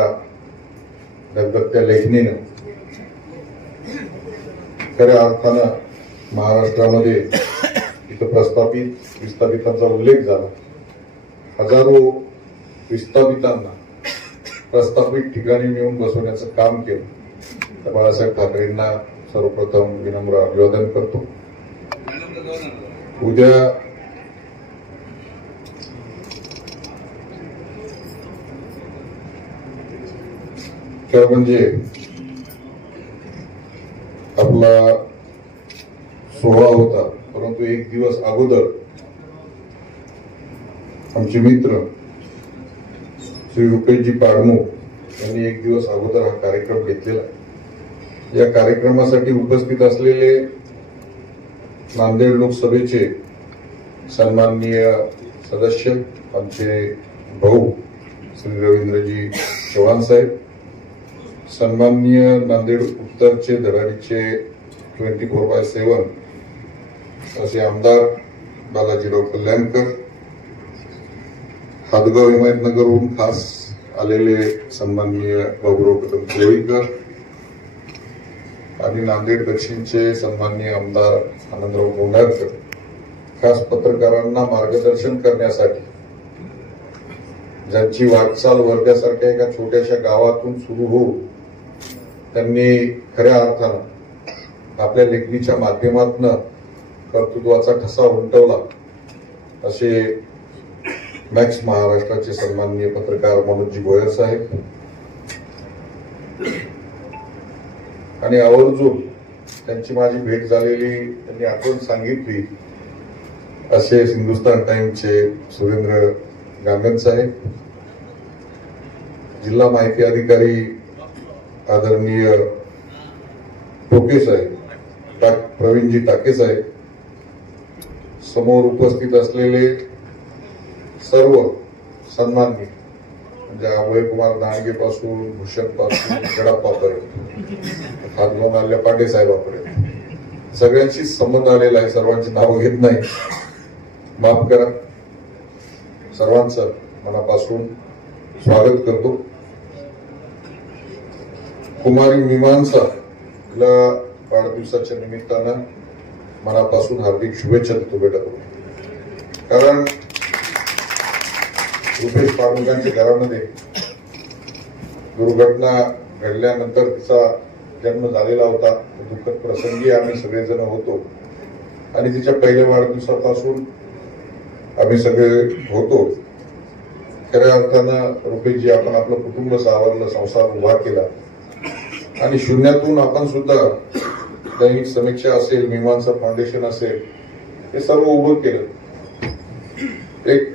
दगदगत्या लेखणीनं खऱ्या अर्थानं महाराष्ट्रामध्ये इथं विस्थापितांचा उल्लेख झाला. हजारो विस्थापितांना प्रस्थापित ठिकाणी नेऊन बसवण्याचं काम केलं. तर बाळासाहेब ठाकरेंना सर्वप्रथम विनम्र अभिवादन करतो. उद्या तर म्हणजे आपला सोहळा होता, परंतु एक दिवस अगोदर आमचे मित्र श्री रुपेशजी पाडमुख यांनी एक दिवस अगोदर हा कार्यक्रम घेतलेला. या कार्यक्रमासाठी उपस्थित असलेले नांदेड लोकसभेचे सन्माननीय सदस्य आमचे भाऊ श्री रवींद्रजी चव्हाण साहेब, सन्माननीय नांदेड उत्तरचे धडाडीचे 24/7 असे आमदार बालाजीराव कल्याणकर, हादगाव हिमायतनगरहून खास आलेले सन्माननीय बाबूराव कदम कोळीकर आणि नांदेड दक्षिणचे सन्माननीय आमदार आनंदराव गोंडारकर खास पत्रकारांना मार्गदर्शन करण्यासाठी ज्यांची वाटचाल वर्ध्यासारख्या एका छोट्याशा गावातून सुरू होऊन त्यांनी खऱ्या अर्थानं आपल्या लेखणीच्या माध्यमातून कर्तृत्वाचा ठसा उमटवला असे मॅक्स महाराष्ट्राचे सन्माननीय पत्रकार मनोजजी गोयर साहेब आणि आवर्जून त्यांची माझी भेट झालेली त्यांनी आठवण सांगितली असे हिंदुस्तान टाइम्सचे सुरेंद्र गांगण साहेब, जिल्हा माहिती अधिकारी आदरणीय टोके साहेब, प्रवीणजी टाके साहेब, समोर उपस्थित असलेले सर्व सन्माननीय म्हणजे अभय कुमार दांडगे पासून भूषण पासून गडाप्पापर्यंत हात घेऊन आलेल्या पाटे साहेबांपर्यंत सगळ्यांशी संबंध आलेला आहे. सर्वांची नावं घेत नाही, माफ करा. सर्वांचं मनापासून स्वागत करतो. कुमारी मीमांसाला वाढदिवसाच्या निमित्तानं मनापासून हार्दिक शुभेच्छा देतो बेटा. कारण रुपेश पारमुगांच्या घरामध्ये दुर्घटना घडल्यानंतर तिचा जन्म झालेला होता. दुःखद प्रसंगी आम्ही सगळेजण होतो आणि तिच्या पहिल्या वाढदिवसापासून आम्ही सगळे होतो. खऱ्या अर्थानं रुपेशजी आपण आपलं कुटुंब सावरलं, संसार उभा केला आणि शून्यातून आपण सुद्धा दैनिक समीक्षा असेल, मीमांसा फाउंडेशन असेल, हे सर्व उभं केलं. एक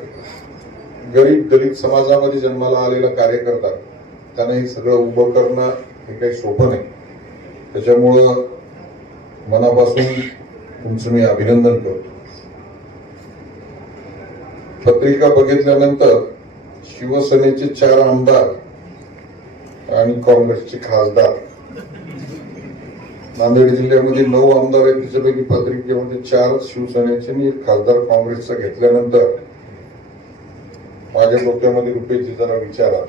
गरीब दलित समाजामध्ये जन्माला आलेला कार्यकर्ता, त्यानं हे सगळं उभं करणं हे काही सोपं नाही. त्याच्यामुळं मनापासून तुमचं मी अभिनंदन करतो. पत्रिका बघितल्यानंतर शिवसेनेचे 4 आमदार आणि काँग्रेसचे खासदार, नांदेड जिल्ह्यामध्ये 9 आमदार आहेत. त्याच्यापैकी पत्रिकेमध्ये 4 शिवसेनेचे आणि 1 खासदार काँग्रेसचा घेतल्यानंतर माझ्या डोक्यामध्ये रुपेशजी जरा विचारा.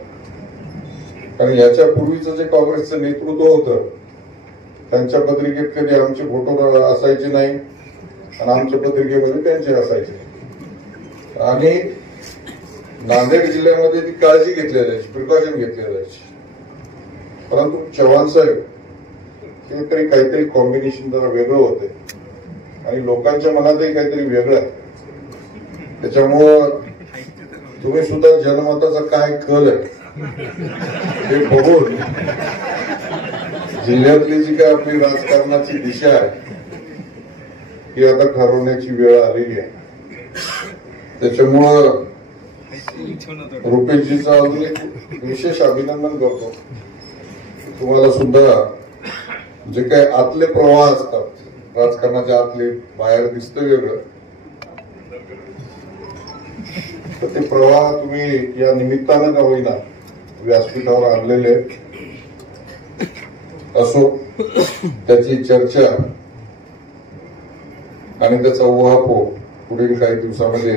कारण याच्या पूर्वीचं जे काँग्रेसचं नेतृत्व होतं त्यांच्या पत्रिकेत कधी आमचे फोटो असायचे नाही आणि आमच्या पत्रिकेमध्ये त्यांचे असायचे. आणि नांदेड जिल्ह्यामध्ये ती काळजी घेतली जायची, प्रिकॉशन घेतली जायची. परंतु चव्हाण साहेब हे तरी काहीतरी कॉम्बिनेशन जरा वेगळं होते आणि लोकांच्या मनातही काहीतरी वेगळं आहे. त्याच्यामुळं तुम्ही सुद्धा जनमताचा काय कल आहे हे बघून जिल्ह्यातली जी काय आपली राजकारणाची दिशा आहे ही आता ठरवण्याची वेळ आलेली आहे. त्याच्यामुळं रुपेशजीचं अजून एक विशेष अभिनंदन करतो. तुम्हाला सुद्धा जे काही आतले प्रवाह असतात राजकारणाच्या आतले, बाहेर दिसतं वेगळं, तर ते प्रवाह तुम्ही या निमित्तानं का होईना व्यासपीठावर आणलेले असो. त्याची चर्चा आणि त्याचा उहापोह पुढील काही दिवसामध्ये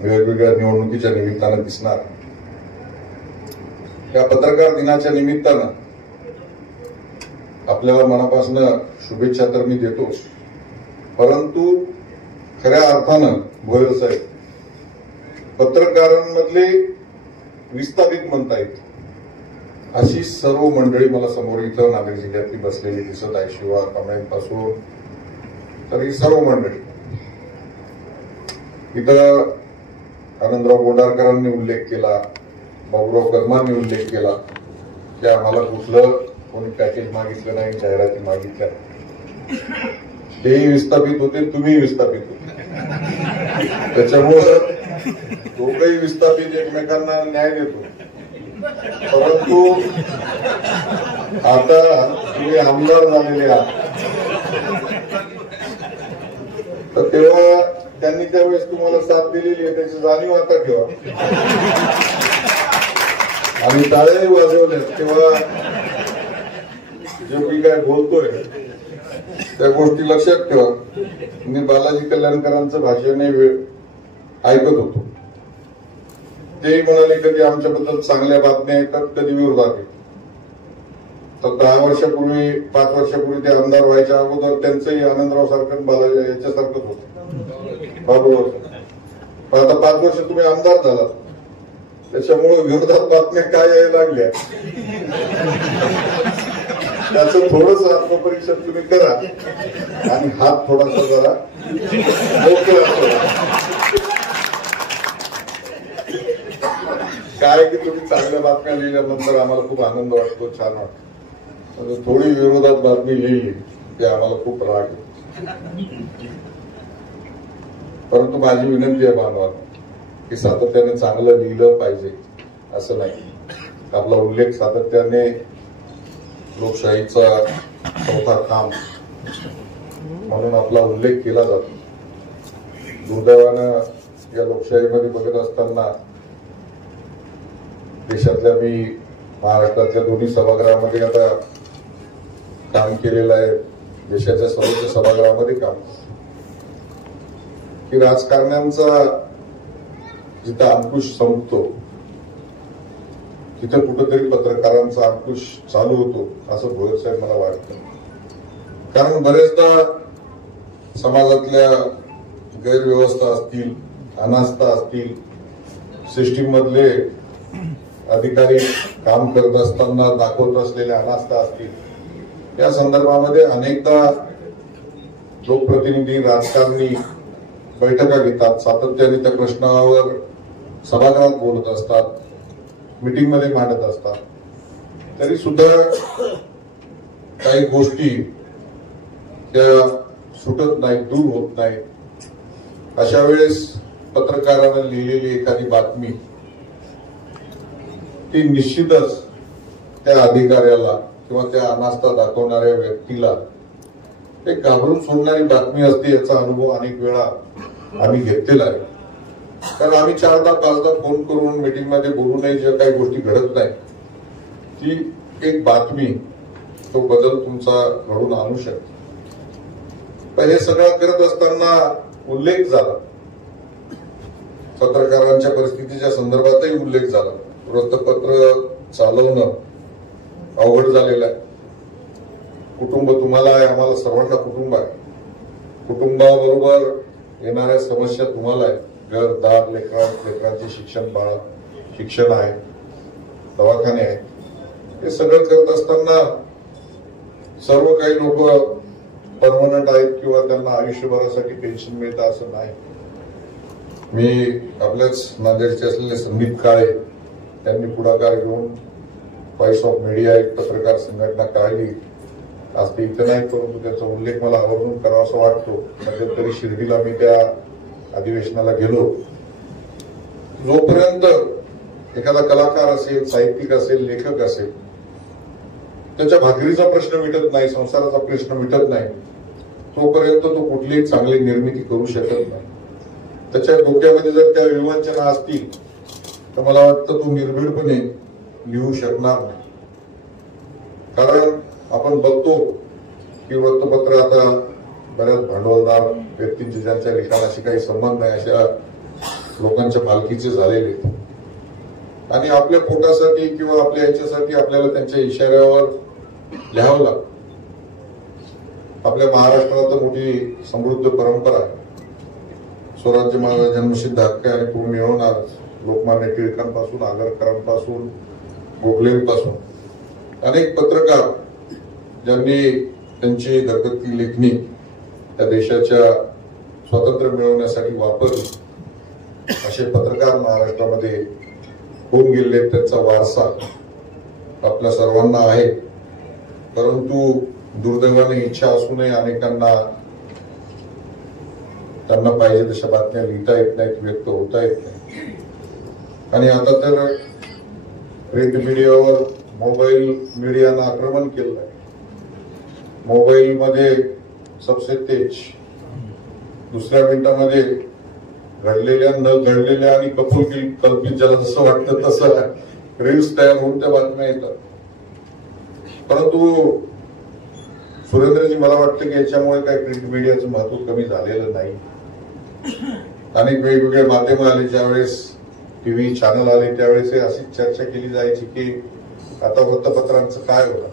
वेगवेगळ्या निवडणुकीच्या निमित्तानं दिसणार. या पत्रकार दिनाच्या निमित्तानं आपल्याला मनापासून शुभेच्छा तर मी देतोच, परंतु खऱ्या अर्थानं भोयर साहेब पत्रकारांमधले विस्थापित म्हणता येईल अशी सर्व मंडळी मला समोर इथं नांदेड जिल्ह्यातली बसलेली दिसत आहे. शिवा कांबळेंपासून तर ही सर्व मंडळी. इथं आनंदराव बोंडारकरांनी उल्लेख केला, बाबूराव कदमांनी उल्लेख केला की आम्हाला कुठलं कोणी पॅकेज मागितलं नाही, जाहिराती मागितल्या. तेही विस्थापित होते, तुम्ही विस्थापित होते. त्याच्यामुळं दोघंही विस्थापित एकमेकांना न्याय देतो. परंतु आता तुम्ही आमदार झालेले आहात तर तेव्हा त्यांनी त्यावेळेस तुम्हाला साथ दिलेली आहे त्याची जाणीव आता ठेवा आणि टाळ्याही वाजवल्या. तेव्हा जे मी काय बोलतोय त्या गोष्टी लक्षात ठेवा. मी बालाजी कल्याणकरांचं भाषण ऐकत होतो. ते म्हणाले कधी आमच्याबद्दल चांगल्या बातम्या येतात, कधी विरोधात येतात. तर 10 वर्षापूर्वी 5 वर्षापूर्वी ते आमदार व्हायच्या अगोदर त्यांचंही आनंदराव सारखं बालाजी याच्यासारखंच होतं बरोबर. पण आता 5 वर्ष तुम्ही आमदार झाला त्याच्यामुळे विरोधात बातम्या काय यायला लागल्या त्याचं थोडंसं आत्मपरीक्षण तुम्ही करा आणि हात थोडासा जरा मोकळा काय की तुम्ही चांगल्या बातम्या लिहिल्यानंतर आम्हाला खूप आनंद वाटतो, छान वाटतो. थोडी विरोधात बातमी लिहिली ते आम्हाला खूप राग येतो. परंतु माझी विनंती आहे बांधवांना की सातत्याने चांगलं लिहिलं पाहिजे असं नाही. आपला उल्लेख सातत्याने लोकशाहीचा चौथा खांब म्हणून आपला उल्लेख केला जातो. दुर्दैवानं या लोकशाहीमध्ये बघत असताना देशातल्या मी महाराष्ट्रातल्या दोन्ही सभागृहामध्ये आता काम केलेलं आहे, देशाच्या सर्वोच्च सभागृहामध्ये काम, की राजकारण्यांचा जिथं अंकुश संपतो तिथं कुठंतरी पत्रकारांचा अंकुश चालू होतो असं भोयर साहेब मला वाटतं. कारण बरेचदा समाजातल्या गैरव्यवस्था असतील, अनास्था असतील, सिस्टीम मधले अधिकारी काम करत असताना दाखवत असलेल्या अनास्था असतील, या संदर्भामध्ये अनेकदा लोकप्रतिनिधी, राजकारणी बैठका घेतात, सातत्याने त्या प्रश्नावर सभागृहात बोलत असतात, मीटिंग मध्ये मांडत असतात. तरी सुद्धा काही गोष्टी त्या सुटत नाहीत, दूर होत नाहीत. अशा वेळेस पत्रकारानं लिहिलेली एखादी बातमी ती निश्चितच त्या अधिकाऱ्याला किंवा त्या अनास्था दाखवणाऱ्या व्यक्तीला एक घाबरून सोडणारी बातमी असते. याचा अनुभव अनेक वेळा आम्ही घेतलेला आहे. कारण आम्ही 4दा 5दा फोन करून मीटिंग मध्ये बोलूनही ज्या काही गोष्टी घडत नाही, ती एक बातमी तो बदल तुमचा घडून आणू शकते. पण हे सगळं करत असताना उल्लेख झाला, पत्रकारांच्या परिस्थितीच्या संदर्भातही उल्लेख झाला. वृत्तपत्र चालवणं अवघड झालेलं आहे. कुटुंब तुम्हाला आहे, आम्हाला सर्वांना कुटुंब आहे. कुटुंबाबरोबर येणाऱ्या समस्या तुम्हाला आहे. घर दार, लेकरांचे शिक्षण आहे, दवाखाने आहे. हे सगळं करत असताना सर्व काही लोक परमनंट आहेत किंवा त्यांना आयुष्यभरासाठी पेन्शन मिळतं असं नाही. मी आपल्याच नांदेडचे असलेले संदीप काळे त्यांनी पुढाकार घेऊन व्हॉइस ऑफ मीडिया एक पत्रकार संघटना काढली. आज ते इथं नाही, परंतु त्याचा उल्लेख मला आवर्जून करावासा वाटतो. मध्यंतरी शिर्डीला मी त्या अधिवेशनाला गेलो. जोपर्यंत एखादा कलाकार असेल, साहित्यिक असेल, लेखक असेल, त्याच्या भाकरीचा प्रश्न मिटत नाही, संसाराचा प्रश्न मिटत नाही, तोपर्यंत तो कुठलीही चांगली निर्मिती करू शकत नाही. त्याच्या डोक्यामध्ये जर त्या विवंचना असतील तर मला वाटतं तो निर्भीडपणे लिहू शकणार नाही. कारण आपण बघतो की वृत्तपत्र आता बऱ्याच भांडवलदार व्यक्तींचे, ज्यांच्या लिखाणाशी काही संबंध नाही, अशा लोकांच्या मालकीचे झालेले आहेत. आणि आपल्या पोटासाठी किंवा आपल्या याच्यासाठी आपल्याला त्यांच्या इशाऱ्यावर लिहावं लागतं. आपल्या महाराष्ट्राला तर मोठी समृद्ध परंपरा आहे. स्वराज्य माझा जन्मसिद्ध हक्क आणि तो मिळवणार. लोकमान्य टिळकांपासून, आगरकरांपासून, गोखलेंपासून अनेक पत्रकार ज्यांनी त्यांची धगधगती लेखणी त्या देशाच्या स्वातंत्र्य मिळवण्यासाठी वापरली, असे पत्रकार महाराष्ट्रामध्ये होऊन गेले. त्यांचा वारसा आपल्या सर्वांना आहे. परंतु दुर्दैवाने इच्छा असूनही अनेकांना त्यांना पाहिजे तशा बातम्या लिहिता येत नाहीत, व्यक्त होता येत नाही. आणि आता तर प्रिंट मीडियावर मोबाईल मीडियानं आक्रमण केलं आहे. मोबाईल मध्ये सबसे तेज, दुसऱ्या मिनिटामध्ये घडलेल्या, न घडलेल्या आणि कल्पित ज्याला जसं वाटतं तसं रील्स तयार होऊन त्या बातम्या येतात. परंतु सुरेंद्रजी, मला वाटतं की याच्यामुळे काही प्रिंट मीडियाचं महत्व कमी झालेलं नाही. अनेक वेगवेगळे माध्यम आले, ज्यावेळेस टीव्ही चॅनल आले, त्यावेळेस अशीच चर्चा केली जायची की आता वृत्तपत्रांचं काय होणार.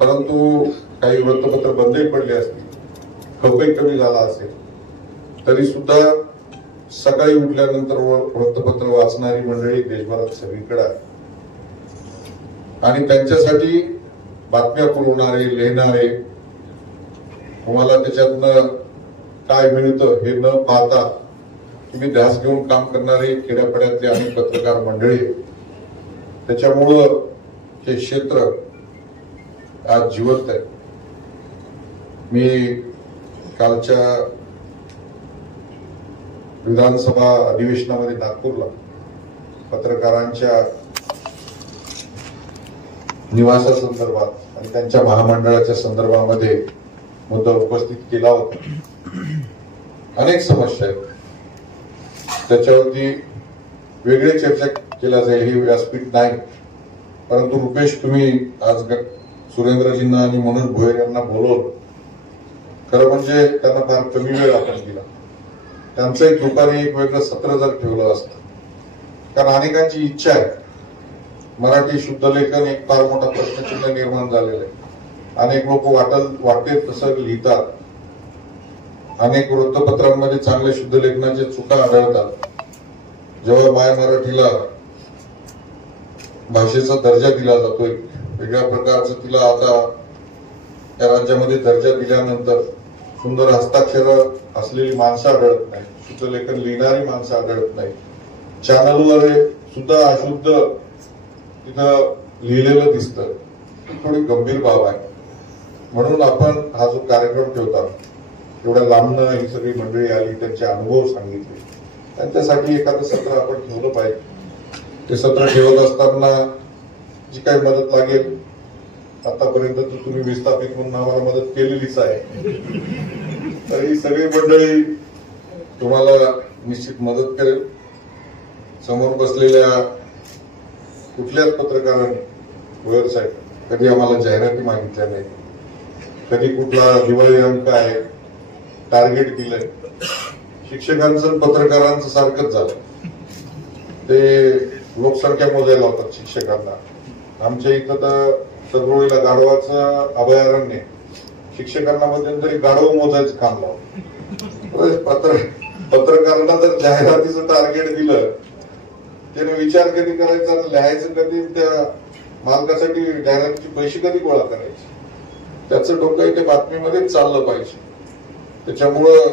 परंतु काही वृत्तपत्र बंदही पडले असतील, खपही कमी झाला असेल, तरी सुद्धा सकाळी उठल्यानंतर वृत्तपत्र वाचणारी मंडळी देशभरात सगळीकडे आहे. आणि त्यांच्यासाठी बातम्या पुरवणारे, लिहिणारे, तुम्हाला त्याच्यातनं काय मिळतं हे न पाहता तुम्ही ध्यास घेऊन काम करणारे खेड्यापाड्यातले अनेक पत्रकार मंडळी. त्याच्यामुळं हे क्षेत्र आज जिवंत आहे. मी कालच्या विधानसभा अधिवेशनामध्ये नागपूरला पत्रकारांच्या निवासासंदर्भात आणि त्यांच्या महामंडळाच्या संदर्भामध्ये मुद्दा उपस्थित केला होता. अनेक समस्या आहेत, त्याच्यावरती वेगळी चर्चा केला जाईल, हे व्यासपीठ नाही. परंतु रुपेश, तुम्ही आज सुरेंद्रजींना आणि मनोज भोयर यांना बोलवलं, खरं म्हणजे त्यांना फार कमी वेळ आपण दिला. त्यांचं एक दुपारी एक वेगळं सत्र जर ठेवलं असतं कारण अनेकांची इच्छा आहे. मराठी शुद्ध लेखन एक फार मोठा प्रश्नचिन्ह निर्माण झालेलं आहे. अनेक लोक वाटेल तसं लिहितात. अनेक वृत्तपत्रांमध्ये चांगल्या शुद्ध लेखनाच्या चुका आढळतात. जेव्हा माय मराठीला भाषेचा दर्जा दिला जातोय, वेगळ्या प्रकारचं तिला आता या राज्यामध्ये दर्जा दिल्यानंतर सुंदर हस्ताक्षर असलेली माणसं आढळत नाही, शुद्ध लेखन लिहिणारी माणसं आढळत नाही. चॅनलवर सुद्धा अशुद्ध तिथं लिहिलेलं दिसतं. थोडी गंभीर बाब आहे. म्हणून आपण हा जो कार्यक्रम ठेवता, एवढ्या लांबनं ही सगळी मंडळी आली, त्यांचे अनुभव सांगितले, आणि त्यासाठी एखादं सत्र आपण ठेवलं पाहिजे. ते सत्र ठेवत असताना जी काही मदत लागेल, आतापर्यंत तुम्ही विस्थापित म्हणून आम्हाला मदत केलेलीच आहे, तर ही सगळी मंडळी तुम्हाला निश्चित मदत करेल. समोर बसलेल्या कुठल्याच पत्रकारांनी भोयर साहेब कधी आम्हाला जाहिराती मागितल्या नाही, कधी कुठला दिवाळी अंक आहे टार्गेट दिलंय. शिक्षकांचं पत्रकारांचं सारखंच झालं. ते लोकसंख्या मोजायला होतात शिक्षकांना. आमच्या इथं तर सररोळीला गाढवाचं अभयारण्य, शिक्षकांना मध्यंतरी गाढव मोजायचं काम लावलं. पत्रकारांना जर जाहिरातीचं टार्गेट दिलं, त्याने विचार कधी करायचा, लिहायचं कधी, त्या मालकासाठी जाहिरातीचे पैसे कधी गोळा करायचे, त्याचं डोकं ते बातमीमध्येच चाललं पाहिजे. त्याच्यामुळं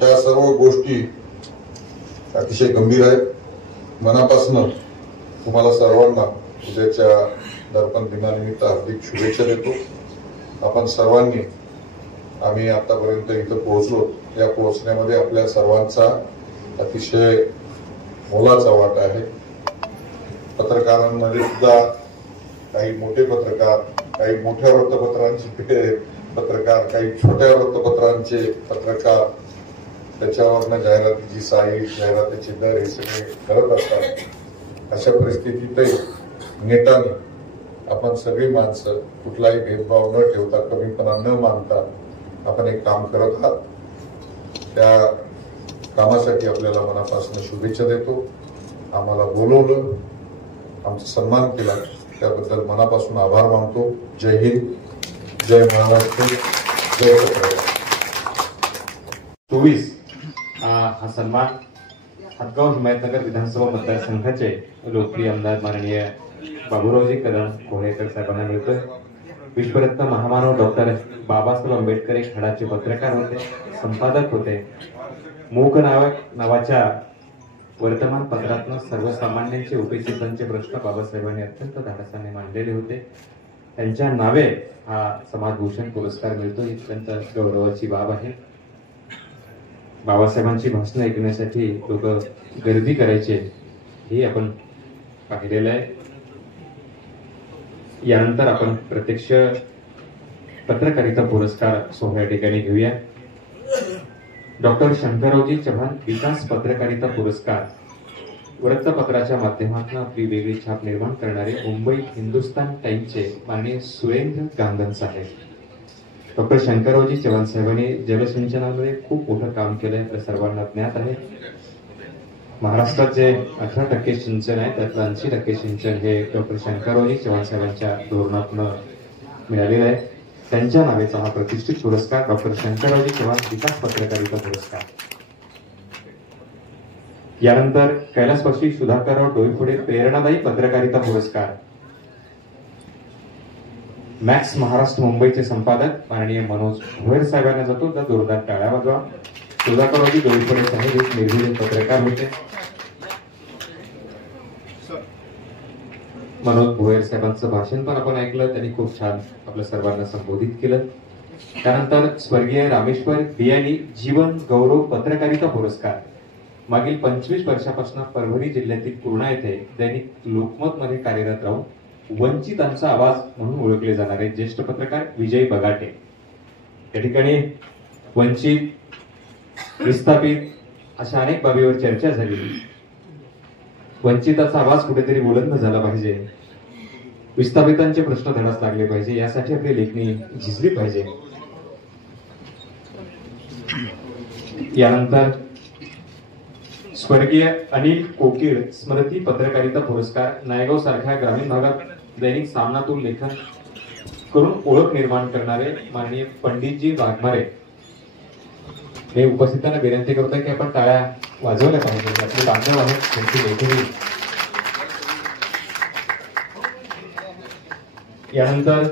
त्या सर्व गोष्टी अतिशय गंभीर आहेत. मनापासून तुम्हाला सर्वांना उद्याच्या दर्पण दिनानिमित्त हार्दिक शुभेच्छा देतो. आपण सर्वांनी, आम्ही आतापर्यंत इथं पोहोचलो, या पोहोचण्यामध्ये आपल्या सर्वांचा अतिशय मोलाचा वाटा आहे. पत्रकारांमध्ये सुद्धा काही मोठे पत्रकार, काही मोठ्या वृत्तपत्रांचे पत्रकार, काही छोट्या वृत्तपत्रांचे पत्रकार, त्याच्यावरनं जाहिरातीची साई, जाहिरातीचे दर हे सगळे करत असतात. अशा परिस्थितीतही नेटाने आपण सगळी माणसं कुठलाही भेदभाव न ठेवता, कमीपणा न मानता आपण एक काम करत आहात. त्या कामासाठी आपल्याला मनापासून शुभेच्छा देतो. आम्हाला बोलवलं, आमचा सन्मान केला, त्याबद्दल मनापासून आभार मानतो. जय हिंद, जय महाराष्ट्र, जय पत्रकार. 24 हा सन्मान हदगाव हिमायतनगर विधानसभा मतदारसंघाचे लोकप्रिय आमदार माननीय बाबुरावजी कदम कोळेकर साहेबांना मिळतोय. विश्वरत्न महामानव डॉक्टर बाबासाहेब आंबेडकर एक खडाचे पत्रकार होते, संपादक होते. मूक नावाच्या वर्तमानपत्रातून सर्वसामान्यांचे उपस्थितांचे प्रश्न बाबासाहेबांनी अत्यंत धाडसाने मांडलेले होते. त्यांच्या नावे हा समाजभूषण पुरस्कार मिळतो, ही अत्यंत गौरवाची बाब आहे. बाबासाहेबांची भाषणं ऐकण्यासाठी लोक गर्दी करायचे, हे आपण पाहिलेलं आहे. यानंतर आपण प्रत्यक्ष पत्रकारिता पुरस्कार सोहळ्या ठिकाणी घेऊया. डॉक्टर शंकररावजी चव्हाण विकास पत्रकारिता पुरस्कार वृत्तपत्राच्या माध्यमातून आपली वेगळी छाप निर्माण करणारे मुंबई हिंदुस्तान टाइम्सचे माननीय सुरेंद्र गांधन साहेब. डॉक्टर शंकररावजी चव्हाण साहेबांनी जलसिंचनामध्ये खूप मोठं काम केलंय, आपल्या सर्वांना ज्ञात आहे. महाराष्ट्रात जे 18% सिंचन आहे, त्यातलं 80% सिंचन हे डॉक्टर शंकररावजी चव्हाण साहेबांच्या धोरणातून मिळालेलं आहे. त्यांच्या नावेचा हा प्रतिष्ठित पुरस्कार डॉक्टर शंकररावजी चव्हाण विकास पत्रकारिता पुरस्कार. यानंतर कैलासवासी सुधाकरराव डोईफोडे प्रेरणादायी पत्रकारिता पुरस्कार. मॅक्स महाराष्ट्र मुंबईचे संपादक माननीय मनोज भोयर साहेबांना जातो, तर जोरदार टाळ्या वाजवा. सुधाकररावजी डोईफोडे साहेब एक निर्भीड पत्रकार होते. मनोज भोयर साहेबांचं भाषण पण आपण ऐकलं, त्यांनी खूप छान आपल्या सर्वांना संबोधित केलं. त्यानंतर स्वर्गीय रामेश्वर बियाणी जीवन गौरव पत्रकारिता पुरस्कार. मागील 25 वर्षापासून परभणी जिल्ह्यातील पूर्णा येथे दैनिक लोकमत मध्ये कार्यरत राहून वंचितांचा आवाज म्हणून ओळखले जाणारे ज्येष्ठ पत्रकार विजय बगाटे. या ठिकाणी वंचित, विस्थापित अशा अनेक बाबीवर चर्चा झाली. वंचिताचा आवाज कुठेतरी बुलंद झाला पाहिजे, विस्थापितांचे प्रश्न धडास लागले पाहिजे, यासाठी आपली लेखणी झिजली पाहिजे. यानंतर स्वर्गीय अनिल कोकिळ स्मृती पत्रकारिता पुरस्कार नायगाव सारख्या ग्रामीण भागात दैनिक सामनातून लेखन करून ओळख निर्माण करणारे माननीय पंडितजी वाघमारे हे उपस्थितांना विनंती करतोय की आपण टाळ्या वाजवल्या पाहिजे. आपले बांधव आहेत त्यांची लेखनी. यानंतर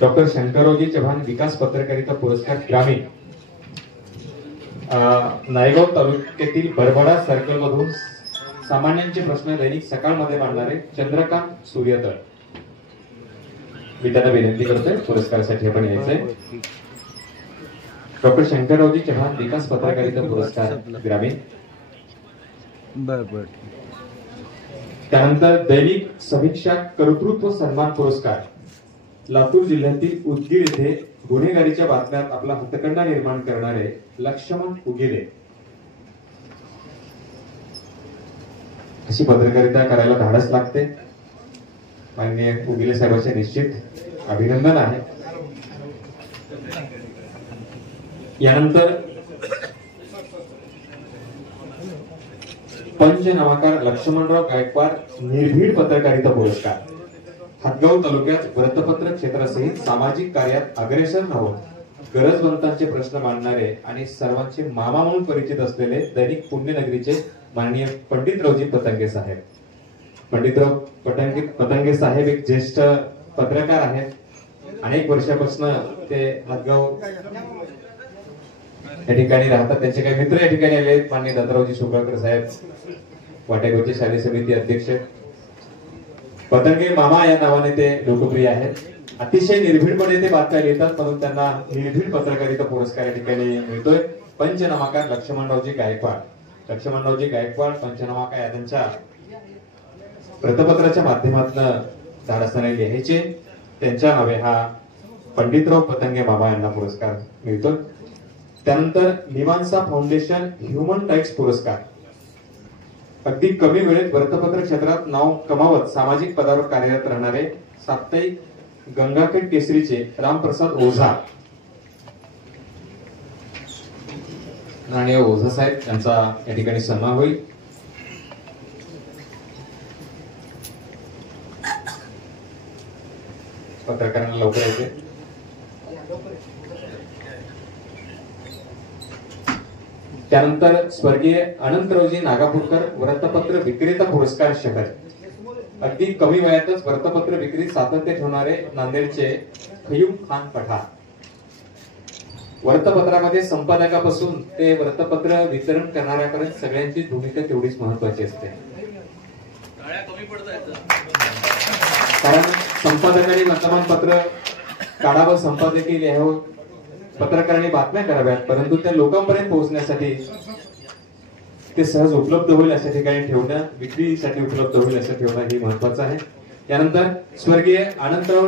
डॉक्टर शंकररावजी चव्हाण विकास पत्रकारिता पुरस्कार ग्रामीण नायगाव तालुक्यातील बरबडा सर्कल मधून सामान्यांचे प्रश्न दैनिक सकाळमध्ये मांडणारे चंद्रकांत सूर्यतळ. मी त्यांना विनंती करतोय पुरस्कारासाठी आपण यायचंय. डॉक्टर शंकररावजी चव्हाण विकास पत्रकारिता पुरस्कार ग्रामीण. त्यानंतर दैनिक समीक्षा कर्तृत्व सन्मान पुरस्कार लातूर जिल्ह्यातील उदगीर येथे गुन्हेगारीच्या बातम्यात आपला हातखंडा निर्माण करणारे लक्ष्मण उगिले. अशी पत्रकारिता करायला धाडस लागते. माननीय उगिले साहेबांचे निश्चित अभिनंदन आहे. यानंतर पंचनामाकार लक्ष्मणराव गायकवाड निर्भीड पत्रकारिता पुरस्कार हातगाव तालुक्यात वृत्तपत्र क्षेत्रासहित सामाजिक कार्यात अग्रेसर राहून गरजवंतांचे प्रश्न मांडणारे आणि सर्वांचे मामा म्हणून परिचित असलेले दैनिक पुण्यनगरीचे माननीय पंडितरावजी पतंगे साहेब. पंडितराव पतंगे साहेब एक ज्येष्ठ पत्रकार आहेत. अनेक वर्षापासून ते हातगाव या ठिकाणी राहतात. त्यांचे काही मित्र या ठिकाणी आले. माननीय दत्तरावजी शुक्ळकर साहेब वाटेगावचे शालेय समिती अध्यक्ष. पतंगे मामा या नावाने ते लोकप्रिय आहेत. अतिशय निर्भीडपणे ते बातम्या लिहितात म्हणून त्यांना निर्भीड पत्रकारिता पुरस्कार या ठिकाणी मिळतोय. पंचनामाकार लक्ष्मणरावजी गायकवाड पंचनामाकार या त्यांच्या वृत्तपत्राच्या माध्यमातून धाडसाने लिहायचे. त्यांच्या नावे हा पंडितराव पतंगे मामा यांना पुरस्कार मिळतो. त्यानंतर मीमांसा फाउंडेशन ह्युमन राईट्स पुरस्कार अगदी कमी वेळेत वृत्तपत्र क्षेत्रात नाव कमावत सामाजिक पदावर कार्यरत राहणारे साप्ताहिक गंगाखेड केसरीचे रामप्रसाद ओझा. माननीय ओझा साहेब यांचा या ठिकाणी सन्मान होईल. पत्रकारांना लवकर यायचे. त्यानंतर स्वर्गीय अनंतरावजी नागापूरकर वृत्तपत्र विक्रेता पुरस्कार शहर अगदी कमी वयातच वृत्तपत्र विक्रीत सातत्य ठेवणारे नांदेडचे खयूम खान पठाण. वृत्तपत्रामध्ये संपादकापासून ते वृत्तपत्र वितरण करणाऱ्यापर्यंत सगळ्यांची भूमिका तेवढीच महत्वाची असते. कारण संपादकांनी वर्तमानपत्र काढावं, संपादकीय लिहावं, पत्रकारांनी बातम्या कराव्यात, परंतु त्या लोकांपर्यंत पोहोचण्यासाठी ते सहज उपलब्ध होईल अशा ठिकाणी ठेवणं, विक्रीसाठी उपलब्ध होईल असं ठेवणं हे महत्वाचं आहे. यानंतर स्वर्गीय आनंदराव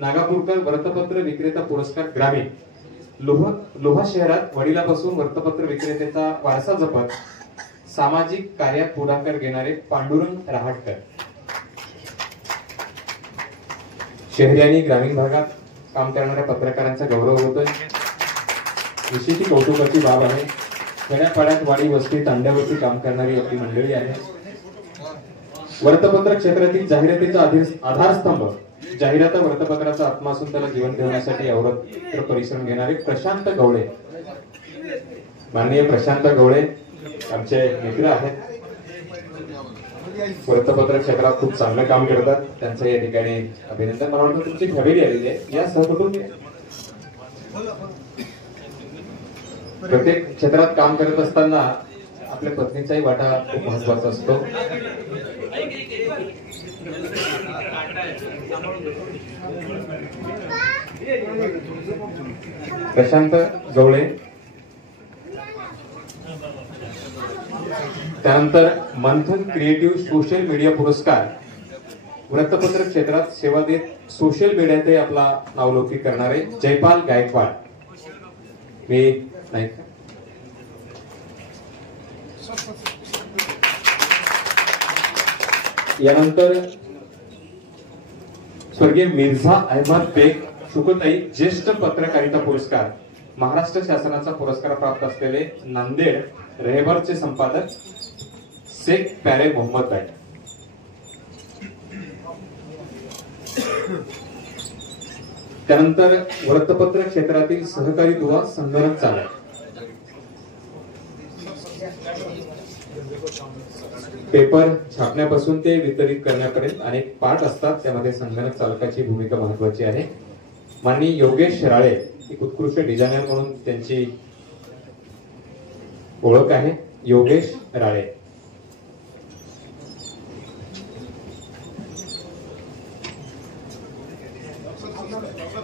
नागापूरकर वृत्तपत्र विक्रेता पुरस्कार ग्रामीण लोहा शहरात वडिलापासून वृत्तपत्र विक्रेत्याचा वारसा जपत सामाजिक कार्यात पुढाकार घेणारे पांडुरंग रहाटकर. शहरी आणि ग्रामीण भागात काम करणाऱ्या पत्रकारांचा गौरव होतोय. विशेष कौतुकाची बाब आहे. खेड्यापाड्यात वाडी वस्तीत अंड्यावरती काम करणारी आपली मंडळी आहे. वृत्तपत्र क्षेत्रातील जाहिरातीचा आधारस्तंभ जाहिरात वृत्तपत्राचा आत्मा असून त्याला जीवन देण्यासाठी अहोरात्र परिश्रम घेणारे प्रशांत गवळे. माननीय प्रशांत गवळे आमचे मित्र आहेत. वृत्तपत्र क्षेत्रात खूप चांगलं काम करतात. त्यांचं या ठिकाणी अभिनंदन. मला वाटतं तुमची फॅमिली आलेली आहे. या सहकुटुंबी प्रत्येक क्षेत्रात काम करत असताना आपल्या पत्नीचाही वाटा खूप महत्वाचा असतो. प्रशांत गवळे. त्यानंतर मंथन क्रिएटिव्ह सोशल मीडिया पुरस्कार वृत्तपत्र क्षेत्रात सेवा देत सोशल मीडियातही आपला नावलौकिक करणारे जयपाल गायकवाड. मी नाही यानंतर स्वर्गीय मिर्झा अहमद बेग शुकताई ज्येष्ठ पत्रकारिता पुरस्कार महाराष्ट्र शासनाचा पुरस्कार प्राप्त असलेले नांदेड रहेबरचे संपादक शेख प्यारे मोहम्मद भाई. त्यानंतर वृत्तपत्र क्षेत्रातील सहकारी दुवा संगणक चालक. पेपर छापण्यापासून ते वितरित करण्यापर्यंत अनेक पार्ट असतात, त्यामध्ये संगणक चालकाची भूमिका महत्वाची आहे. माननीय योगेश राळे एक उत्कृष्ट डिझायनर म्हणून त्यांची ओळख आहे. योगेश राळे.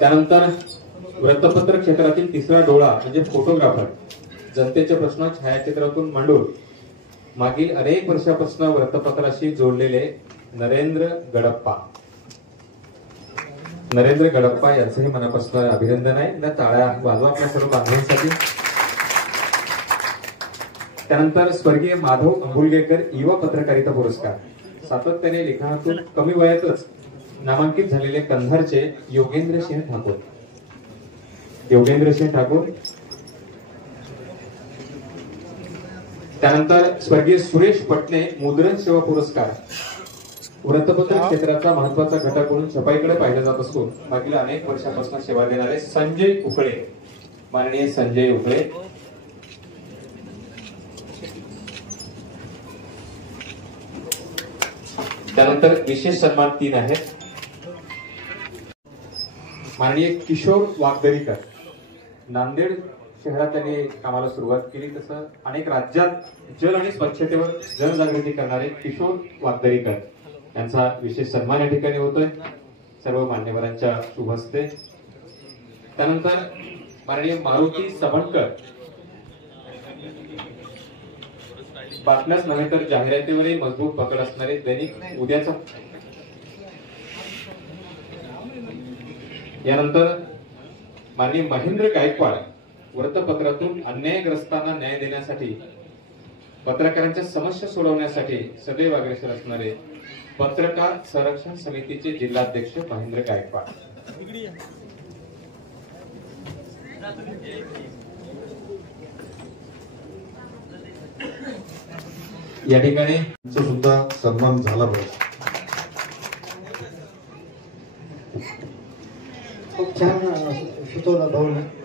त्यानंतर वृत्तपत्र क्षेत्रातील तिसरा डोळा म्हणजे फोटोग्राफर. जनतेचे प्रश्न छायाचित्रातून मांडून मागील अनेक वर्षापासून वृत्तपत्राशी जोडलेले नरेंद्र गडप्पा. नरेंद्र गडप्पा यांचंही मनापासून अभिनंदन आहे. टाळ्या वाजवा आपल्या सर्व बांधवांसाठी. त्यानंतर स्वर्गीय माधव अंबुलगेकर युवा पत्रकारिता पुरस्कार. सातत्याने लिखाणातून कमी वयातच नामांकित झालेले कंधारचे योगेंद्र सिंह ठाकूर. योगेंद्र सिंह ठाकूर. त्यानंतर स्वर्गीय सुरेश पटणे मुद्रण सेवा पुरस्कार. वृत्तपत्र क्षेत्राचा महत्वाचा घटक म्हणून छपाईकडे पाहिलं जात असून मागील अनेक वर्षापासून सेवा देणारे संजय उकळे. माननीय संजय उकळे. त्यानंतर विशेष सन्मान 3 आहेत. माननीय किशोर वागदरीकर. नांदेड शहरात त्यांनी कामाला सुरुवात केली, तसं अनेक राज्यात जल आणि स्वच्छतेवर जनजागृती करणारे किशोर वागदरीकर यांचा विशेष सन्मान या ठिकाणी होतोय सर्व मान्यवरांच्या शुभ हस्ते. त्यानंतर माननीय मारुती सबणकर. बातम्याच नव्हे तर जाहिरातीवरही मजबूत पकड असणारे दैनिक उद्याचा. यानंतर माननीय महेंद्र गायकवाड. वृत्तपत्रातून अन्यायग्रस्तांना न्याय देण्यासाठी पत्रकारांच्या समस्या सोडवण्यासाठी सदैव अग्रेसर असणारे पत्रकार संरक्षण समितीचे जिल्हाध्यक्ष महेंद्र गायकवाड. या ठिकाणी सुद्धा सन्मान झाला पाहिजे. खूप छान सुचवलं भाऊने.